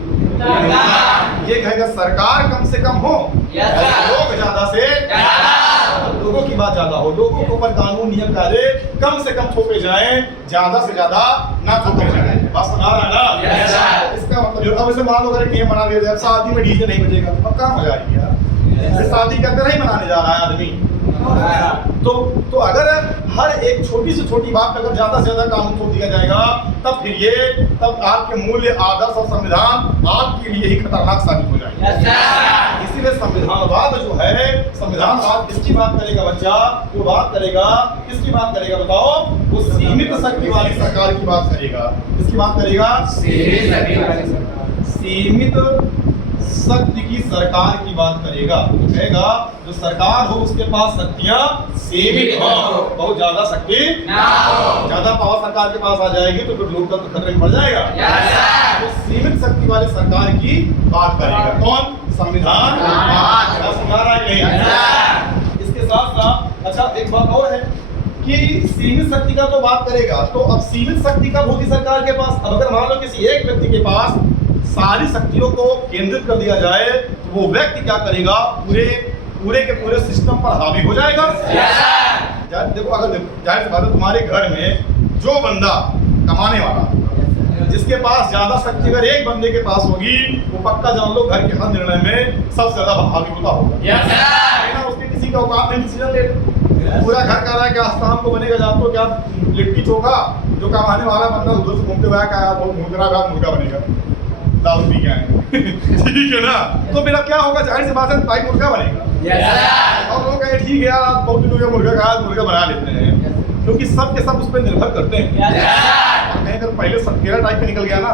ये कहेगा सरकार कम से कम हो, लोग ज्यादा से लोगों की बात ज्यादा हो, लोगों के ऊपर कानून नियम कायदे कम से कम थोपे जाएं, ज्यादा से ज्यादा ना थोपे जाएं। बात सुना रहा है ना? इसका मतलब अब इसे मान लो अगर नियम बना दिया, शादी में डीजे नहीं बजेगा, अब कहाँ मजा आएगी यार? शादी करके नहीं मनाने जा रहा है आदमी। तो अगर हर एक छोटी से छोटी बात पे अगर ज्यादा से ज्यादा कानून थोप दिया जाएगा, तब आपके मूल्य, आदर्श और संविधान आपके लिए ही खतरनाक साबित हो जाएंगे। इसीलिए संविधानवाद जो है, संविधानवाद किसकी बात करेगा बच्चा? वो बात करेगा, किसकी बात करेगा बताओ? वो सीमित शक्ति वाली सरकार की बात करेगा। किसकी बात करेगा? सीमित शक्ति की सरकार की बात करेगा। तो कहेगा जो सरकार हो उसके पास शक्तियां सीमित हो, बहुत ज्यादा शक्ति ना हो। ज्यादा पावर सरकार के पास आ जाएगी तो फिर लोकतंत्र खतरे में पड़ जाएगा। तो सीमित शक्ति वाली सरकार की बात करेगा कौन? संविधान। इसके साथ साथ अच्छा एक बात और है कि सीमित शक्ति का तो बात करेगा, तो अब सीमित शक्ति कब होगी सरकार के पास? अब अगर मान लो किसी एक व्यक्ति के पास सारी शक्तियों को केंद्रित कर दिया जाए तो वो व्यक्ति क्या करेगा? पूरे के पूरे सिस्टम पर हावी हो जाएगा। देखो, अगर जाहिर सी बात है तुम्हारे घर में जो बंदा कमाने वाला, जिसके पास ज्यादा शक्ति अगर एक बंदे के पास होगी, वो पक्का जान लो घर के हर निर्णय में सबसे ज्यादा हावी होता होगा। उसके किसी का औकात नहीं डिसीजन ले, पूरा घर कह रहा है कि आस्थान को बनेगा, जानते हो क्या? लिट्टी चोखा। जो कमाने वाला बंदा उधर से घूमते हुआ क्या मुर्गा बनेगा, दारू पी के आए। ठीक है ना? तो मेरा क्या होगा? जाहिर सी बात है भाई मुर्गा बनेगा। और लोग कहेंगे ठीक है यार, बहुत दिन हो गया मुर्गा खाया, मुर्गा बना लेते हैं, क्योंकि सब के सब उस पर निर्भर करते हैं। कहीं अगर पहले सकेरा टाइप पे निकल गया ना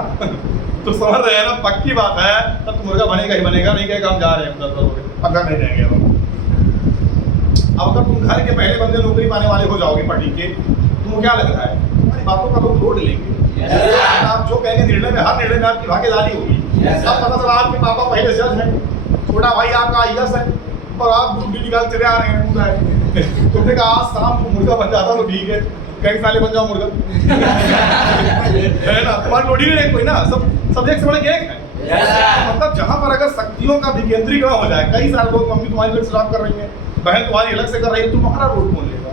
तो समझ रहे हैं ना, पक्की बात है, तब तो मुर्गा बनेगा ही बनेगा। नहीं कहेगा हम जा रहे हैं, पक्का नहीं जाएंगे। अब अगर तुम घर के पहले बंदे नौकरी पाने वाले हो जाओगे पढ़ लिख के, तुमको क्या लग रहा है? हमारी बातों का लोग लोड लेंगे। आप जो कहेंगे निर्णय में, हर निर्णय में आपकी भागीदारी होगी। अब पता चला आपके पापा पहले जज हैं, छोटा भाई आपका आईएएस है, और आप दूध भी निकाल चले आ रहे हैं। तुमने कहा आज शाम को मुर्गा बन जाता तो ठीक है, कई साले बन जाओ मुर्गा। है ना? तुम्हारी लोडी नहीं कोई ना, सब एक से बड़े एक है। मतलब जहाँ पर अगर शक्तियों का विकेंद्रीकरण हो जाए, कई सारे लोग, मम्मी तुम्हारी अलग से काम कर रही है, बहन तुम्हारी अलग से कर रही है, तुम्हारा रोल कौन लेगा?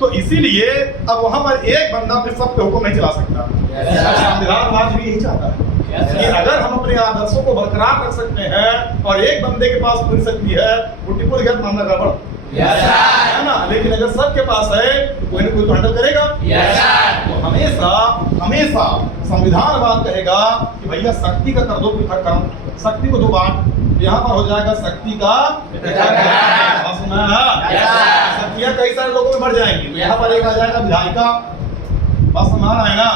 तो इसीलिए अब वहां पर एक बंदा फिर सब पे हुक्म नहीं चला सकता। संविधानवाद भी यही चाहता है कि अगर हम अपने आदर्शों को बरकरार रख सकते हैं और एक बंदे के पास पूरी शक्ति है, वो टिपुल गया मामला गड़बड़ है ना। लेकिन अगर सबके पास है कोई ना कोई तो हैंडल करेगा। तो हमेशा संविधानवाद कहेगा कि भैया शक्ति का कर दो पृथक्करण, शक्ति को दो बांट। यहाँ पर हो जाएगा शक्ति का शक्तियां कई सारे लोगों में बढ़ जाएंगी, तो यहाँ पर एक आ जाएगा विधायिका। बस सुना रहा है ना?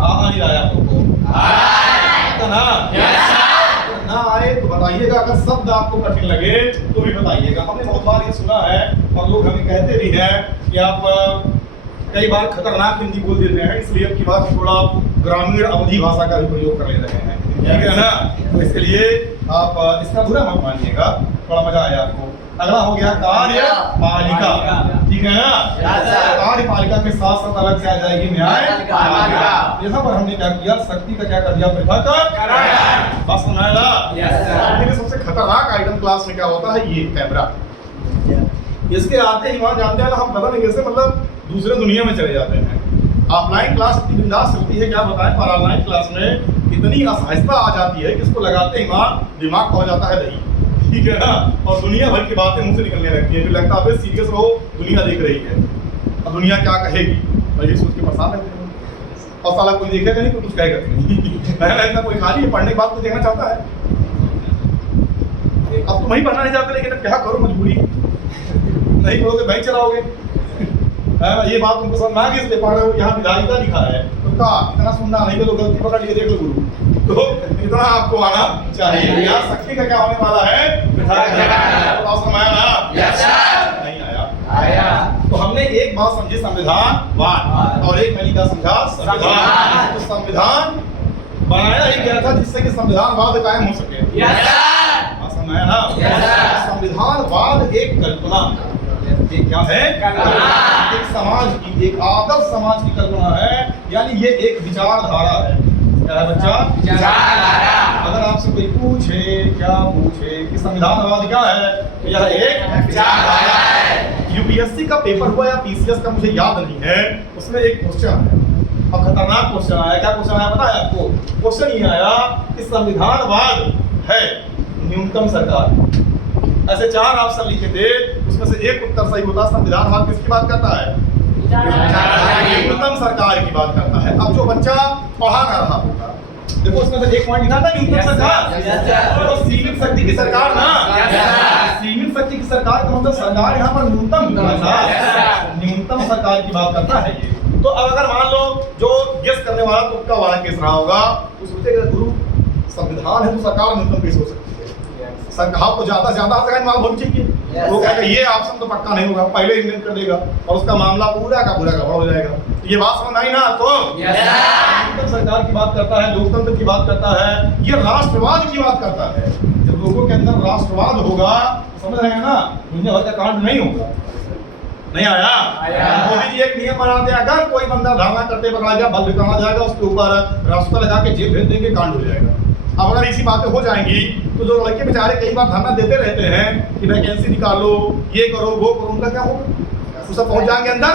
नहीं आया आपको ना आए तो बताइएगा, अगर शब्द आपको कठिन लगे तो भी बताइएगा। हमने बहुत बार ये सुना है और लोग हमें कहते भी हैं कि आप कई बार खतरनाक हिंदी बोल देते हैं, इसलिए आपकी बात थोड़ा ग्रामीण अवधि भाषा का भी प्रयोग कर ले रहे हैं, ठीक है ना? तो इसके लिए आप इसका बुरा मत मानिएगा, थोड़ा मजा आया आपको। अगला हो गया कार्यपालिका, ठीक है ना? कार्यपालिका के साथ साथ अलग से आ जाएगी न्यायपालिका। यहाँ पर हमने क्या किया? शक्ति का क्या कर दिया? पृथक। बस सुना ना? सबसे खतरनाक आइटम क्लास में क्या होता है? ये कैमरा। इसके आते ही वहां जानते हैं ना, हम पता नहीं कैसे मतलब दूसरे दुनिया में चले जाते हैं। ऑफलाइन क्लास इतनी बिंदास होती है, क्या बताएं, पर ऑनलाइन क्लास में इतनी असहजता आ जाती है कि इसको लगाते ही दिमाग हो जाता है दही, ठीक है ना, और दुनिया भर की बातें मुंह से निकलने लगती है। फिर लगता है सीरियस रहो, दुनिया देख रही है, अब दुनिया क्या कहेगी, और ये सोच के परेशान रहते हैं। और साला कोई देखेगा नहीं, कोई कुछ कहेगा नहीं। इतना कोई खाली है, पढ़ने के बाद तो देखना चाहता है। अब तुम ही पढ़ना नहीं चाहते, लेकिन अब क्या करो, मजबूरी, नहीं पढ़ोगे भाई चलाओगे। ये बात तुमको समझ में आ गई, इसलिए पढ़ रहे हो। यहाँ विधायिका लिखा है तो क्या इतना सुनना नहीं, तो गलती पकड़ लिए, देख लो गुरु, तो इतना आपको आना चाहिए। यहाँ शक्ति का क्या होने वाला है, बताओ समय ना नहीं आया। तो हमने एक बात समझी संविधानवाद, और एक मैंने क्या समझा, संविधान। तो संविधान बनाया ही गया था जिससे कि संविधानवाद कायम हो सके। समझाया ना। संविधानवाद एक कल्पना, एक क्या है, एक समाज की, एक आदर्श समाज की कल्पना है, यानी ये एक विचारधारा है। क्या है बच्चा, विचारधारा। अगर आपसे कोई पूछे, क्या पूछे कि संविधानवाद क्या है, तो यह एक विचारधारा है। यूपीएससी का पेपर हुआ या पीसीएस का मुझे याद नहीं है, उसमें एक क्वेश्चन है और खतरनाक क्वेश्चन आया। क्या क्वेश्चन आया पता है आपको? क्वेश्चन ये आया कि संविधानवाद है न्यूनतम सरकार। ऐसे 4 ऑप्शन लिखे थे, उसमें से एक उत्तर सही होता। संविधानवाद किसकी बात करता है, न्यूनतम सरकार की बात करता है। अब जो बच्चा पढ़ा ना रहा होगा, देखो उसमें से एक पॉइंट लिखा था न्यूनतम सरकार, तो सीमित शक्ति की सरकार ना, सीमित शक्ति की सरकार का मतलब सरकार यहाँ पर न्यूनतम, न्यूनतम सरकार की बात करता है ये। तो अब अगर मान लो जो गेस करने वाला तुक्का वाला केस रहा होगा, तो सोचेगा गुरु संविधान है तो सरकार न्यूनतम केस हो सकती है, सरकार को ज्यादा से ज्यादा मांग होनी चाहिए। वो कहेगा ये ऑप्शन तो पक्का नहीं होगा, पहले इन्वेंट कर देगा और उसका मामला पूरा का पूरा गड़बड़ हो जाएगा। ये बात समझ आई ना आपको? न्यूनतम सरकार की बात करता है, लोकतंत्र की बात करता है, ये राष्ट्रवाद की बात करता है। जब लोगों के अंदर राष्ट्रवाद होगा, समझ रहे हैं ना, दुनिया भर का कांड नहीं होगा। नहीं आया? मोदी जी एक नियम बनाते हैं, अगर कोई बंदा धरना करते पकड़ा गया, बल निकाला जाएगा, उसके ऊपर रास्ता लगा के जेल भेज देंगे, कांड हो जाएगा। अब अगर इसी बातें हो जाएंगी तो जो लड़के बेचारे कई बार धरना देते रहते हैं कि वैकेंसी निकालो, ये करो, वो करो, उनका क्या होगा? वो सब पहुंच जाएंगे अंदर,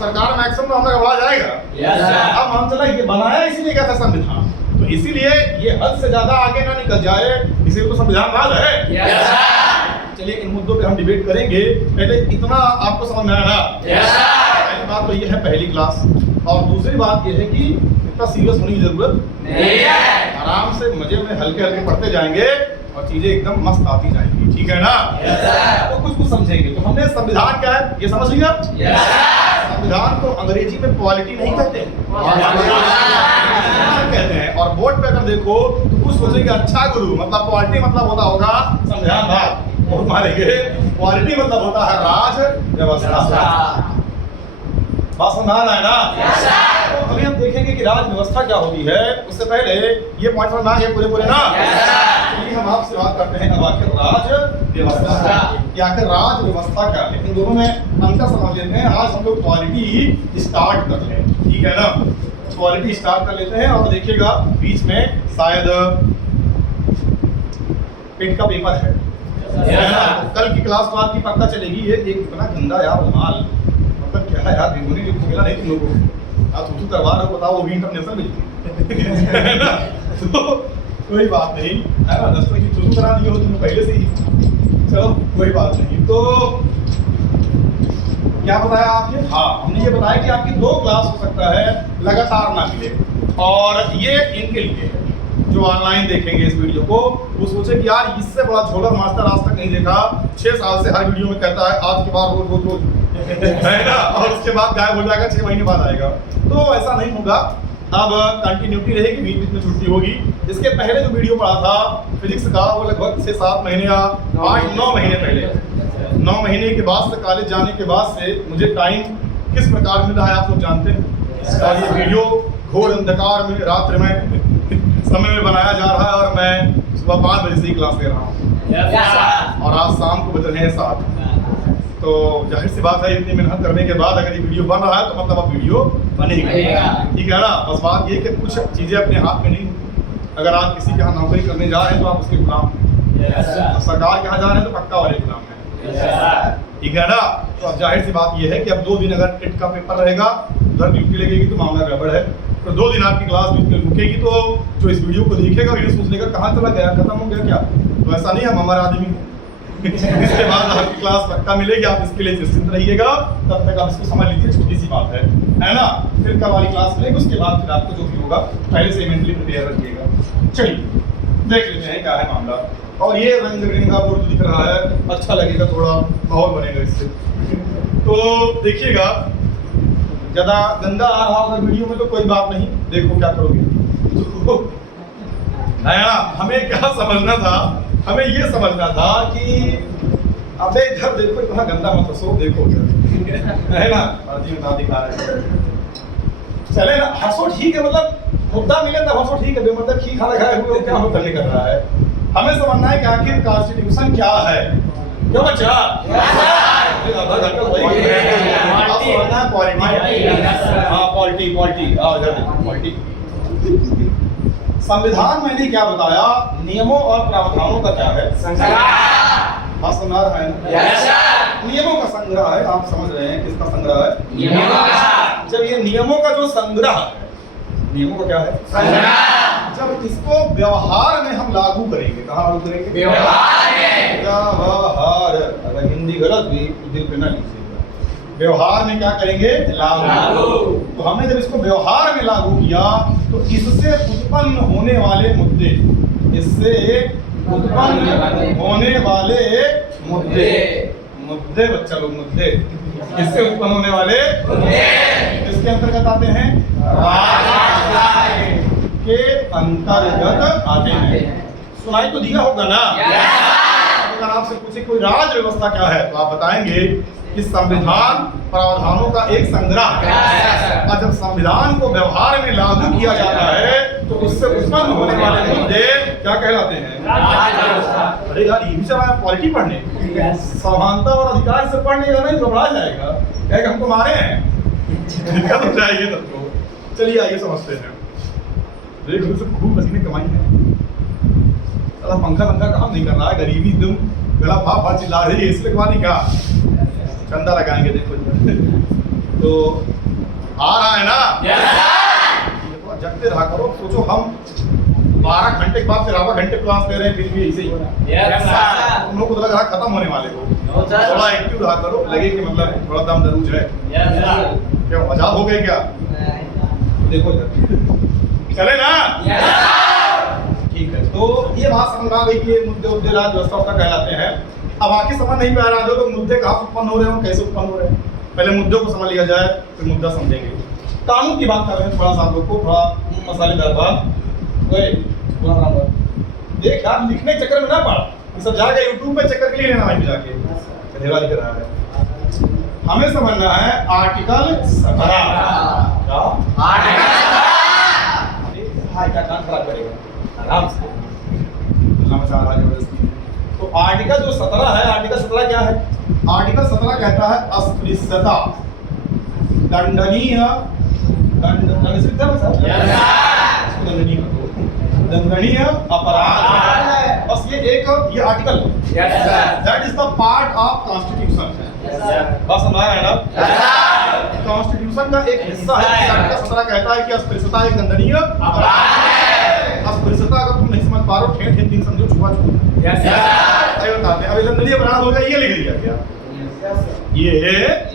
सरकार मैक्सिमम तो हमें घबरा जाएगा। अब हम चला ये बनाया इसीलिए क्या था संविधान, तो इसीलिए ये हद से ज्यादा आगे ना निकल जाए, इसीलिए तो संविधानवाद है। चलिए इन मुद्दों पे हम डिबेट करेंगे, पहले इतना आपको समझ में आया। पहली बात तो ये है पहली क्लास, और दूसरी बात ये है कि इतना सीरियस होने की जरूरत नहीं है, आराम से मजे में हल्के हल्के पढ़ते जाएंगे और चीजें एकदम मस्त आती जाएंगी, ठीक है ना? तो कुछ कुछ समझेंगे। तो हमने संविधान क्या है ये समझ लिया। संविधान को अंग्रेजी में पॉलिटी नहीं कहते कहते हैं, और बोर्ड पे अगर देखो तो कुछ सोचेंगे अच्छा गुरु मतलब पॉलिटी मतलब होता होगा संविधानवाद, और मारेंगे पॉलिटी मतलब होता है राज व्यवस्था। बात समझ है ना? तो अभी हम देखेंगे कि राज व्यवस्था क्या होती है। उससे पहले ये पॉइंट समझ आ गए पूरे ना? ये हम आपसे बात करते हैं अब आखिर राज व्यवस्था या आखिर राज व्यवस्था क्या है, इन दोनों में अंतर समझ लेते हैं। आज हम लोग क्वालिटी स्टार्ट कर लें, ठीक है ना? क्वालिटी स्टार्ट कर लेते हैं और देखिएगा बीच में शायद पेट का पेपर है ना? कल की क्लास तो आपकी पक्का चलेगी। ये एक इतना गंदा यार रुमाल, मतलब क्या है यार, बेगुनी लिखो मिला नहीं तुम लोगों को, आप तू करवा रहे हो, बताओ वो भी इंटरनेशनल है ना? तो कोई बात नहीं है ना, 10 की शुरू करा दी हो तुम पहले से ही, चलो कोई बात नहीं। तो क्या बताया आपने? हाँ, हमने ये बताया कि आपकी 2 क्लास हो सकता है लगातार ना मिले, और ये इनके लिए है जो ऑनलाइन देखेंगे इस वीडियो को, वो सोचे कि यार इससे बड़ा झोलर मास्टर आज तक नहीं देखा। 6 साल से हर वीडियो में कहता है आज के बाद रोज है ना, और उसके बाद गायब हो जाएगा, 6 महीने बाद आएगा। तो ऐसा नहीं होगा, अब कंटिन्यूटी रहेगी, बीच बीच में छुट्टी होगी। इसके पहले जो वीडियो पढ़ा था फिजिक्स का, वो लगभग 6-7 महीने या 8-9 महीने पहले, 9 महीने के बाद से, कॉलेज जाने के बाद से मुझे टाइम किस प्रकार मिल रहा है आप लोग जानते हैं। ये वीडियो घोर अंधकार में रात्रि में समय में बनाया जा रहा है, और मैं सुबह 5 बजे से ही क्लास ले रहा हूँ, और आज शाम को बज रहे हैं 7। तो जाहिर सी बात है इतनी मेहनत करने के बाद अगर ये वीडियो बन रहा है तो मतलब अब वीडियो बनेगा, ठीक है ना? बस बात ये कि कुछ चीज़ें अपने हाथ में नहीं। अगर आप किसी के यहाँ नौकरी करने जा रहे हैं तो आप उसके गुलाम, सरकार के यहाँ जा रहे हैं तो पक्का वाले गुलाम है, ठीक है ना? तो अब जाहिर सी बात ये है कि अब 2 दिन अगर टेट का पेपर रहेगा, उधर ड्यूटी लगेगी तो मामला गड़बड़ है। तो 2 दिन आपकी क्लास बीच में रुकेगी तो जो इस वीडियो को देखेगा वीडियो सोच लेगा कहाँ चला गया, खत्म हो गया क्या। तो ऐसा नहीं, हम हमारा आदमी हैं। इसके बाद आपकी क्लास पक्का मिलेगी, आप इसके लिए निश्चिंत रहिएगा। तब तक आप इसको समझ लीजिए, छोटी सी बात है ना। फिर कल वाली क्लास मिलेगी, उसके बाद फिर आपको जो भी होगा पहले से मेंटली प्रिपेयर रखिएगा। चलिए देख लेते हैं क्या है मामला। और ये रंग बिरंगा बोर्ड दिख रहा है, अच्छा लगेगा, थोड़ा माहौल बनेगा इससे। तो देखिएगा, ज़्यादा गंदा आ रहा होगा वीडियो में तो कोई बात नहीं, देखो क्या करोगे। तो है ना, हमें क्या समझना था, हमें ये समझना था कि अबे इधर देखो, इतना गंदा मत हंसो, देखो है ना, दिखा रहे हैं। चले ना, हंसो ठीक है, मतलब मुद्दा मिले तब हंसो ठीक है, बेमतलब खी खाना खाए हुए क्या हम करने कर रहा है। हमें समझना है कि आखिर कॉन्स्टिट्यूशन क्या है। क्यों बच्चा? संविधान मैंने क्या बताया, नियमों और प्रावधानों का क्या है संग्रह। सुना है ना, नियमों का संग्रह है। आप समझ रहे हैं किसका संग्रह है? जब ये नियमों का जो संग्रह है, नियमों का क्या है संग्रह, जब इसको व्यवहार में हम लागू करेंगे, कहाँ लागू करेंगे? व्यवहार में। व्यवहार, अगर हिंदी गलत भी तो दिल पे ना लीजिएगा। व्यवहार में क्या करेंगे? लागू। तो हमने जब इसको व्यवहार में लागू किया तो इससे उत्पन्न होने वाले मुद्दे, इससे उत्पन्न होने वाले मुद्दे, मुद्दे बच्चा लोग, मुद्दे, इससे उत्पन्न होने वाले मुद्दे इसके अंतर्गत आते हैं, के अंतर्गत आते हैं। सुनाई तो दिया होगा ना। अगर आपसे पूछे कोई राज व्यवस्था क्या है तो आप बताएंगे कि संविधान प्रावधानों का एक संग्रह है। और जब संविधान को व्यवहार में लागू किया जाता है तो उससे उत्पन्न होने वाले मुद्दे क्या कहलाते हैं? अरे यार, ये भी चला पॉलिटी पढ़ने, समानता और अधिकार से पढ़ने का नहीं, घबरा जाएगा, कहेगा हमको मारे हैं, दिक्कत हो जाएगी सबको। चलिए आइए समझते हैं। देखो सब खूब पसीने कमाई है, साला पंखा काम नहीं कर रहा है, गरीबी एकदम गला भाप चिल्ला रही है, इसलिए कमानी क्या चंदा लगाएंगे। देखो तो आ रहा है ना, देखो जगते रहा करो। सोचो हम 12 घंटे के बाद फिर आधा घंटे क्लास ले रहे हैं, फिर भी ऐसे ही तुम लोग को तो लग रहा खत्म होने वाले को। थोड़ा एक्टिव रहा करो, लगे कि मतलब थोड़ा दम दरूज है। क्या आजाद हो गए क्या? देखो चले ना, ठीक है। तो ये बात समझ आ गई कि ये मुद्दे उद्दे राज व्यवस्था का कहलाते हैं। अब आगे समझ नहीं पा रहा जो मुद्दे कहाँ उत्पन्न हो रहे हैं, कैसे उत्पन्न हो रहे हैं, पहले मुद्दों को समझ लिया जाए फिर मुद्दा समझेंगे। कानून की बात कर रहे हैं, थोड़ा सा आप लोग को थोड़ा मसालेदार बात। देख यार, लिखने के चक्कर में ना पड़ा, सब जाके यूट्यूब पे चक्कर के लिए लेना भाई, जाके ढेला लिख रहा है। हमें समझना है आर्टिकल 17 क्या कान खराब करेगा, आराम से जबरदस्ती। तो आर्टिकल जो 17 है, आर्टिकल 17 क्या है? आर्टिकल 17 कहता है अस्पृश्यता दंडनीय, दंडनीय अपराध। बस ये एक ये article, that is the part of constitution. बस हमारा है ना, कॉन्स्टिट्यूशन का एक हिस्सा है। आर्टिकल 17 कहता है कि अस्पृश्यता एक दंडनीय अपराध है। अस्पृश्यता अगर तुम नहीं समझ पा रहे हो, ठेठ ठेठ 3 समझो, छुआ-छूत। अरे बताते हैं, अब दंडनीय अपराध होगा, ये लिख दिया गया, ये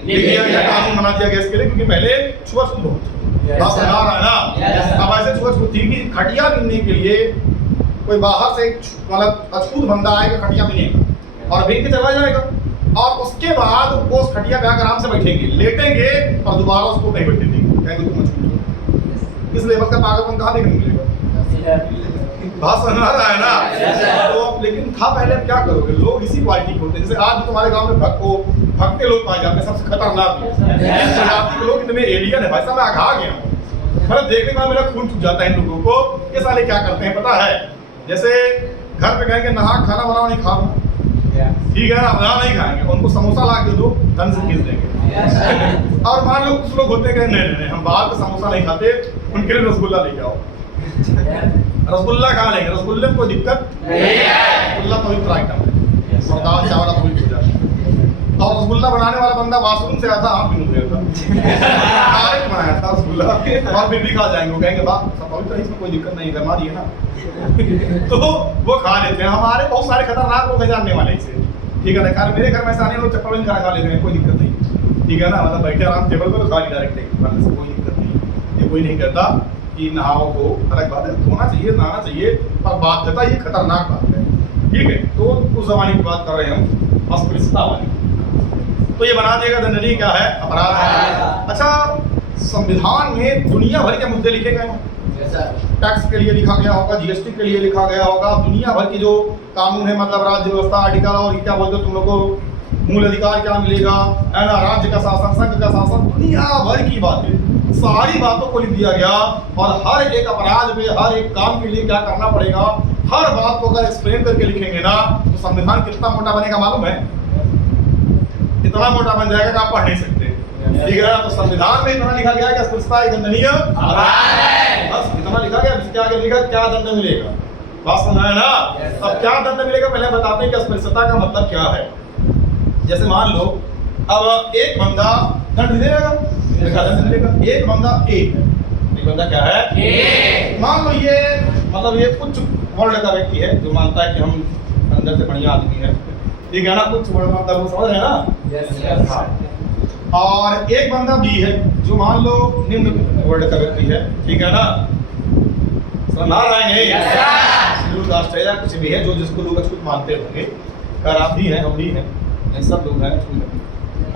लिख दिया गया, कानून बना दिया गया इसके लिए, क्योंकि पहले छुआ-छूत बहुत बात समझा रहा है ना। अब ऐसे छुआ-छूत थी कि खटिया बीनने के लिए कोई बाहर से मतलब अछूत बंदा आएगा, खटिया बीनेगा और बीन के चला जाएगा, और उसके बाद वो उस खटिया पे आकर आराम से बैठेंगे, लेटेंगे और दोबारा उसको नहीं बैठने देंगे, कहेंगे तुम अछूत हो। इस लेवल का पागलपन कहाँ देखने मिलेगा? बात समझ आ रहा है ना। तो लेकिन था पहले, अब क्या करोगे, लोग इसी क्वालिटी के होते हैं। जैसे आज तुम्हारे गांव में भक्के लोग पाए जाते हैं, सबसे खतरनाक जाति के लोग इतने एलियन है भाई साहब, मैं आघा गया हूँ। मतलब देखने के बाद मेरा खून छूट जाता है इन लोगों को। ये साले क्या करते हैं पता है? जैसे घर पे कहेंगे नहा खाना बनाओ, नहीं खाओ, ठीक है ना, बना नहीं खाएंगे, उनको समोसा ला के दो, धन से खींच देंगे। और मान लो कुछ लोग होते हैं नहीं हम बाहर का समोसा नहीं खाते, उनके लिए रसगुल्ला लेके आओ। रसगुल्ला खा लेंगे, रसगुल्ले में कोई दिक्कत नहीं है, रसगुल्ला पवित्र आइटम है, और दाल चावल पवित्र हो जाता है। और रसगुल्ला बनाने वाला बंदा बाथरूम से आता, हाथ भी नहीं धोता, डायरेक्ट बनाया था रसगुल्ला और फिर भी खा जाएंगे, वो कहेंगे वाह सब पवित्र है, इसमें कोई दिक्कत नहीं, गरमा दिए ना। तो वो खा लेते हैं। हमारे बहुत सारे खतरनाक लोग हैं जानने वाले इसे, ठीक है ना। कारण मेरे घर में ऐसा नहीं, लोग चप्पल नहीं खा लेते हैं, कोई दिक्कत नहीं, ठीक है ना। मतलब बैठे आराम टेबल पर खा ली डायरेक्ट, बनने से कोई दिक्कत नहीं। ये कोई नहीं कहता कि नहाओ को अलग बात है, धोना चाहिए, नहाना चाहिए, पर बाध्यता ये खतरनाक बात है, ठीक है। तो उस जमाने की बात कर रहे हैं हम, अस्पृश्यता वाली। तो ये बना देगा दंडनीय क्या है, अपराध है। अच्छा, संविधान में दुनिया भर के मुद्दे लिखे गए हैं। टैक्स के लिए लिखा गया होगा, जीएसटी के लिए लिखा गया होगा, दुनिया भर के जो कानून है, मतलब राज्य व्यवस्था आर्टिकल, और क्या बोलते हो तुम लोग को, मूल अधिकार क्या मिलेगा, है ना, राज्य का शासन, संघ का शासन, दुनिया भर की बातें, सारी बातों को लिख दिया गया। और हर एक अपराध में, हर एक काम के लिए क्या करना पड़ेगा, हर बात को अगर एक्सप्लेन करके लिखेंगे ना, तो संविधान कितना मोटा बनेगा मालूम है? इतना मोटा बन जाएगा कि आप पढ़ नहीं सकते, ठीक है ना। तो संविधान में इतना लिखा गया है कि अस्पृश्यता एक दंडनीय अपराध है, बस इतना लिखा गया। इसके आगे लिखा क्या दंड मिलेगा, बात समझ है ना। अब क्या दंड मिलेगा पहले बताते हैं कि अस्पृश्यता का मतलब क्या है। जैसे मान लो अब एक बंदा दंड मिलेगा, दंड मिलेगा, एक बंदा एक है, एक बंदा क्या है, मान लो ये मतलब ये उच्च वर्ण का व्यक्ति है जो मानता है कि हम अंदर से बढ़िया आदमी है, ठीक है ना, उच्च वर्ण मतलब समझ रहे हैं ना। और एक बंदा बी है जो मान लो निम्न वर्ण का व्यक्ति है, ठीक है ना, समझ रहे हैं, शेड्यूल कास्ट है या कुछ भी है, जो जिसको लोग अछूत मानते होंगे, अगर आप भी हैं, हम भी हैं, सब लोग हैं,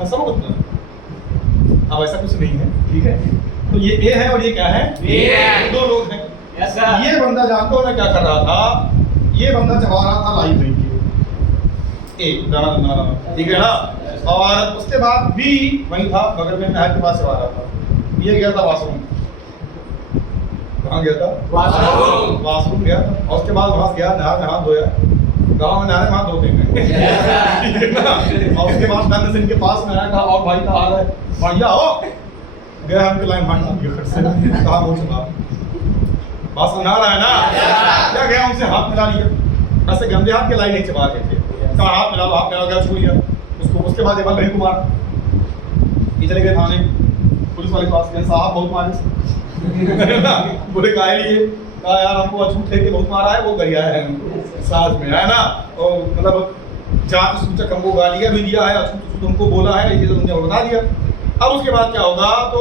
सब होते हैं। अब ऐसा कुछ नहीं है, ठीक है। तो ये ए है और ये क्या है, दो लोग हैं। ये बंदा जानते हो मैं क्या कर रहा था, ये बंदा चबा रहा था लाइव में ठीक है ना। और उसके बाद बी वही था बगल में नहर के पास चबा रहा था, ये गया था वाशरूम, कहाँ गया था, वाशरूम गया था, और उसके बाद वहां गया नहर में हाथ धोया, गाँव में नहर में हाथ धोते हैं और उसके बाद मैंने इनके पास में आया, कहा और भाई का हाल है, बढ़िया हो गया, हमके लाइन भाग खट से कहा हो चुका, बात सुना रहा है ना। क्या गया उनसे हाथ मिला लिया, ऐसे गंदे हाथ के लाई नहीं चबा रहे थे, कहा हाथ मिला लो, हाथ मिला गया, छू लिया उसको। उसके बाद एक बार कुमार ये चले गए थाने, पुलिस वाले पास गए, साहब बहुत मारे बुरे काहे लिए, कहा यार हमको अछूत लेके बहुत मारा है, वो गरिया है साथ में, है ना। और मतलब जात सूचक हमको गालियां भी दिया है, अछूत हमको बोला है, ये तो तुमने बता दिया। अब उसके बाद क्या होगा, तो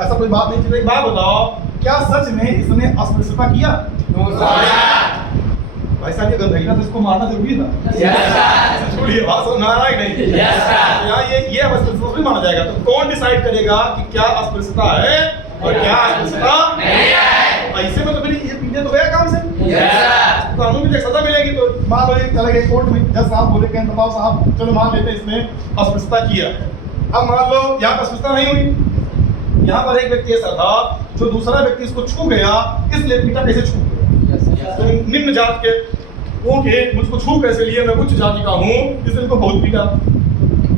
ऐसा कोई बात नहीं चली। एक बात बताओ, क्या सच में इसने अस्पृश्यता किया? भाई साहब ये गंदगी ना, तो इसको मारना जरूरी था, छोड़िए बात सुना रहा ही नहीं, यहाँ ये अस्पृश्यता भी माना जाएगा। तो कौन डिसाइड करेगा कि क्या अस्पृश्यता है और क्या अस्पृश्यता नहीं है? ऐसे में तो फिर ये पीछे तो गया काम से, कानून में सजा मिलेगी। तो मान लो एक चले गए कोर्ट में, जज साहब बोले कि बताओ साहब चलो मान लेते इसने अस्पृश्यता किया। अब मान लो यहाँ पर अस्पृश्यता नहीं हुई, यहाँ पर एक व्यक्ति ऐसा था जो दूसरा व्यक्ति इसको छू गया, इसलिए पीटा कैसे छू गया, तो निम्न जात के ओके मुझको छू कैसे लिए, मैं उच्च जाति का हूँ, इसलिए इनको बहुत पीटा,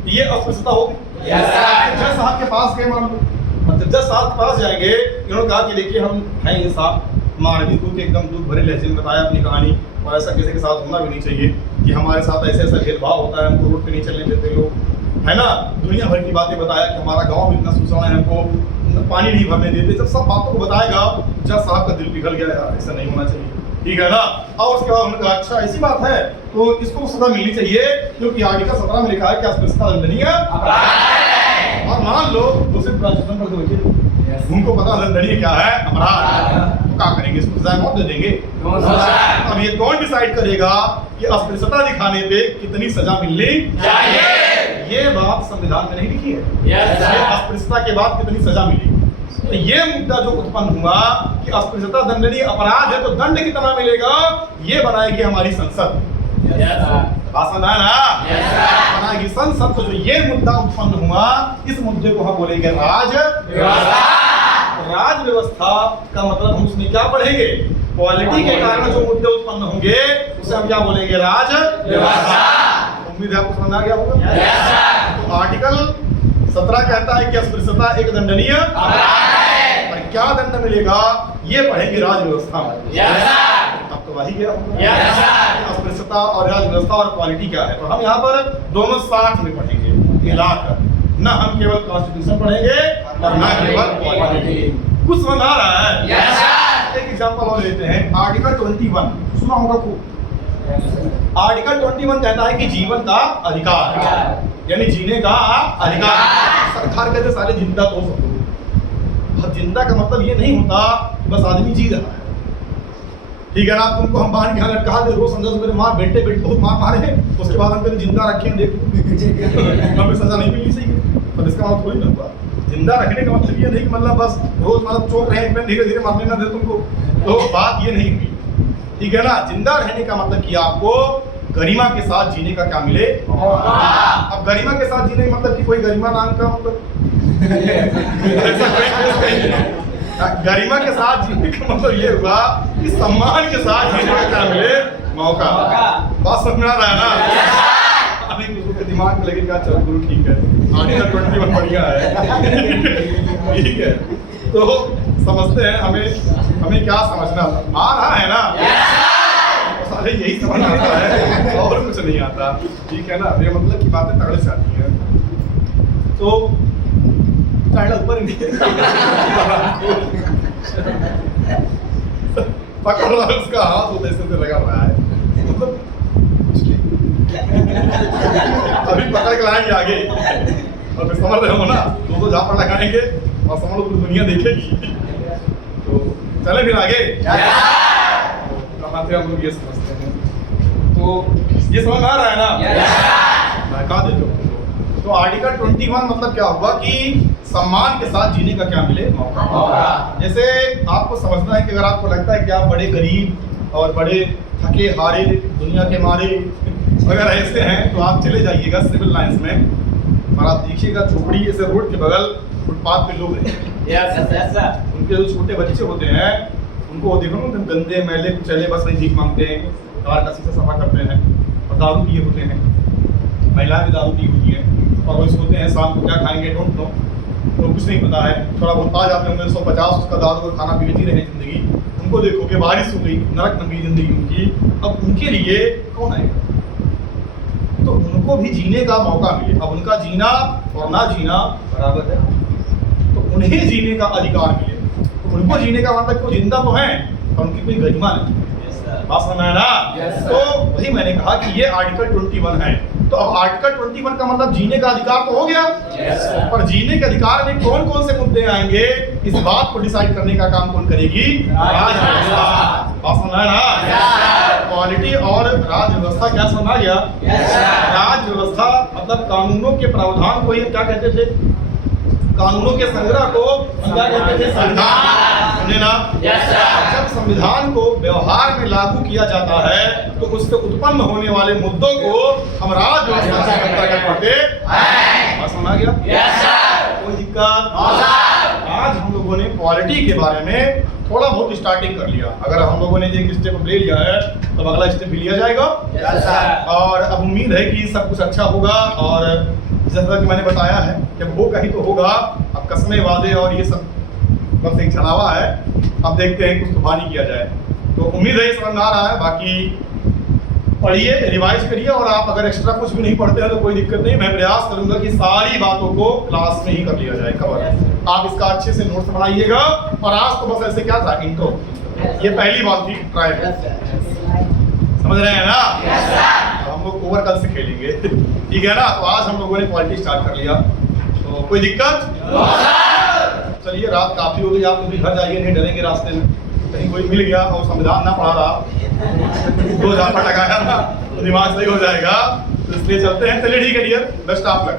ये अस्पृश्यता होगी। जज साहब के पास गए, मान लो मतलब जज साहब के पास जाएंगे, इन्होंने कहा कि देखिए हम हैं इंसाफ, मानवीय को एकदम दूध भरे लहजे में बताया अपनी कहानी, और ऐसा किसी के साथ होना भी नहीं चाहिए कि हमारे साथ ऐसे ऐसा भेदभाव होता है, हमको रोड पे नहीं चलने देते लोग, है ना। दुनिया भर की बातें बताया कि हमारा गांव भी इतना शोषण है, हमको पानी नहीं भरने देते, जब सब बातों को बताएगा जज साहब का दिल पिघल गया, यार ऐसा नहीं होना चाहिए, ठीक है ना। और उसके बाद उन्होंने कहा अच्छा ऐसी बात है तो इसको सजा मिलनी चाहिए, क्योंकि आर्टिकल 17 में लिखा है कि अस्पृश्यता दंडनीय अपराध। और मान लो दूसरे प्रशासन पर उनको पता दंडनीय क्या है, अपराध, तो क्या करेंगे, इसको सजा मौत दे देंगे। अब ये कौन डिसाइड करेगा कि अस्पृश्यता दिखाने पे कितनी सजा मिलनी चाहिए? ये बात संविधान में नहीं लिखी है, अस्पृश्यता के बाद कितनी सजा मिली। तो ये मुद्दा जो उत्पन्न हुआ कि अस्पृश्यता दंडनीय अपराध है, तो दंड कितना मिलेगा, ये बनाएगी हमारी संसद, भाषण है ना, बनाएगी संसद। तो जो ये मुद्दा उत्पन्न हुआ, इस मुद्दे को हम बोलेंगे राज व्यवस्था। राज व्यवस्था का मतलब हम उसमें क्या पढ़ेंगे, क्वालिटी के कारण जो मुद्दे उत्पन्न होंगे उसे हम क्या बोलेंगे, राज व्यवस्था। उम्मीद है आपको समझ आ गया होगा। तो आर्टिकल 17 कहता है कि अस्पृश्यता एक दंडनीय अपराध है, और क्या दंड मिलेगा ये पढ़ेंगे राज व्यवस्था में। अब तो वही गया अस्पृश्यता और राज व्यवस्था और क्वालिटी क्या है। तो हम यहाँ पर दोनों साथ में पढ़ेंगे मिलाकर, ना हम केवल कॉन्स्टिट्यूशन पढ़ेंगे और ना केवल पॉलिटी। कुछ समझ आ रहा है? Yes sir. एक एग्जांपल और लेते हैं, आर्टिकल 21 सुना होगा खूब। आर्टिकल 21 कहता है कि जीवन का अधिकार, यानी जीने का अधिकार। सरकार कहते सारे जिंदा तो सब। अब जिंदा का मतलब ये नहीं होता कि बस आदमी जी रहा है, ठीक है ना। तुमको हम बाहर यहाँ लटका दे, रोज समझो मेरे माँ बेटे बहुत मार मारे, उसके बाद हम तेरे जिंदा रखे हैं, देखो हमें सजा नहीं मिली सही है, पर इसका मतलब थोड़ी ना हुआ। जिंदा रखने का मतलब ये नहीं कि मतलब बस रोज मतलब चौक रहे हैं, धीरे धीरे मारने ना दे तुमको, तो बात ये नहीं हुई, ठीक है ना। जिंदा रहने का मतलब कि आपको गरिमा के साथ जीने का क्या मिले। अब गरिमा के साथ जीने का मतलब कि कोई गरिमा नाम का मतलब गरिमा के साथ जीने का मतलब ये हुआ कि सम्मान के साथ जीने का क्या मिले, मौका। बात समझ में आ रहा है ना? अभी उसके दिमाग में लगेगा चल गुरु ठीक है, आर्टिकल 21 बढ़िया है, ठीक है। तो समझते हैं, हमें क्या समझना आ रहा है ना? सारे यही समझ आता है और कुछ नहीं आता, ठीक है ना। ये मतलब की बातें तगड़े से आती हैं। तो ऊपर पकड़ रहा है उसका हाथ, वो ऐसे लगा रहा है, मतलब अभी पकड़ के लाएंगे आगे और फिर समझ रहे हो ना, दो झापड़ लगाएंगे और समझ लो पूरी दुनिया देखेगी। तो चले फिर आगे, कहाँ थे हम लोग ये समझते हैं। तो ये समझ आ रहा है ना? कहा दे दो। तो आर्टिकल 21 मतलब क्या हुआ कि सम्मान के साथ जीने का क्या मिले, मौका। जैसे आपको समझना है कि अगर आपको लगता है कि आप बड़े गरीब और बड़े थके हारे दुनिया के मारे अगर ऐसे हैं, तो आप चले जाइएगा सिविल लाइंस में और आप देखिएगा झोपड़ी ऐसे रोड के बगल फुटपाथ पे लोग रहते हैं। उनके जो छोटे बच्चे होते हैं उनको देखो ना, गंदे मैले कुचैले बस नहीं भीख मांगते हैं, कार का शीशा सफा करते हैं और दारू पिए होते हैं, महिलाएं भी दारू पी होती हैं और वो सोते हैं शाम को क्या खाएंगे डोंट नो, तो कुछ नहीं पता है। थोड़ा बहुत आ जाते होंगे 150 उसका दारू और खाना पीती रहे जिंदगी। उनको देखोगे बारिश हो गई, नरक बन गई जिंदगी उनकी, अब उनके लिए कौन आएगा? तो उनको भी जीने का मौका मिले। अब उनका जीना और ना जीना बराबर है, तो उन्हें जीने का अधिकार मिले। तो उनको जीने का मतलब कि वो जिंदा तो हैं और उनकी कोई गरिमा नहीं। बात समझ में आया ना? तो वही मैंने कहा कि ये आर्टिकल 21 है। तो अब आर्टिकल 21 का मतलब जीने का अधिकार तो हो गया, पर जीने के अधिकार में कौन कौन से मुद्दे आएंगे, इस बात को डिसाइड करने का काम कौन करेगी? राज व्यवस्था। बात समझ में आया ना? पॉलिटी और राज व्यवस्था क्या समझ आ गया? राज व्यवस्था मतलब कानूनों के प्रावधान को ही क्या कहते थे? कानूनों के संग्रह को क्या कहते थे? संविधान। समझे ना? जब संविधान को व्यवहार में लागू किया जाता है तो उससे उत्पन्न होने वाले मुद्दों को हम राज व्यवस्था के अंतर्गत पढ़ते हैं। समझ आ गया? कोई दिक्कत? आज हम लोगों ने पॉलिटी के बारे में थोड़ा बहुत स्टार्टिंग कर लिया। अगर हम लोगों ने एक स्टेप ले लिया है तो अगला स्टेप भी लिया जाएगा। और अब उम्मीद है कि सब कुछ अच्छा होगा। और जैसा कि मैंने बताया है कि होगा ही तो होगा। अब कसमें वादे और ये सब बस एक छलावा है, अब देखते हैं कुछ तूफानी किया जाए। तो उम्मीद है समझ में आ रहा है। बाकी पढ़िए, रिवाइज करिए, और आप अगर एक्स्ट्रा कुछ भी नहीं पढ़ते हैं तो कोई दिक्कत नहीं, मैं प्रयास करूंगा कि सारी बातों को क्लास में ही कर लिया जाए कवर। आप इसका अच्छे से नोट्स बनाइएगा। और आज तो बस ऐसे क्या था, इंट्रो, ये पहली बात थी ट्राई, समझ रहे हैं ना? हम लोग ओवर कल से खेलेंगे, ठीक है ना? तो आज हम लोगों ने पॉलिटी स्टार्ट कर लिया, तो कोई दिक्कत? चलिए, रात काफी हो गई, आप लोग भी घर जाइए, नहीं डरेंगे रास्ते में कहीं कोई मिल गया और संविधान ना पढ़ा रहा, 2 झापड़ लगाया ना तो दिमाग सही हो जाएगा। तो इसलिए चलते हैं। चलिए ठीक है डियर, बेस्ट ऑफ लक।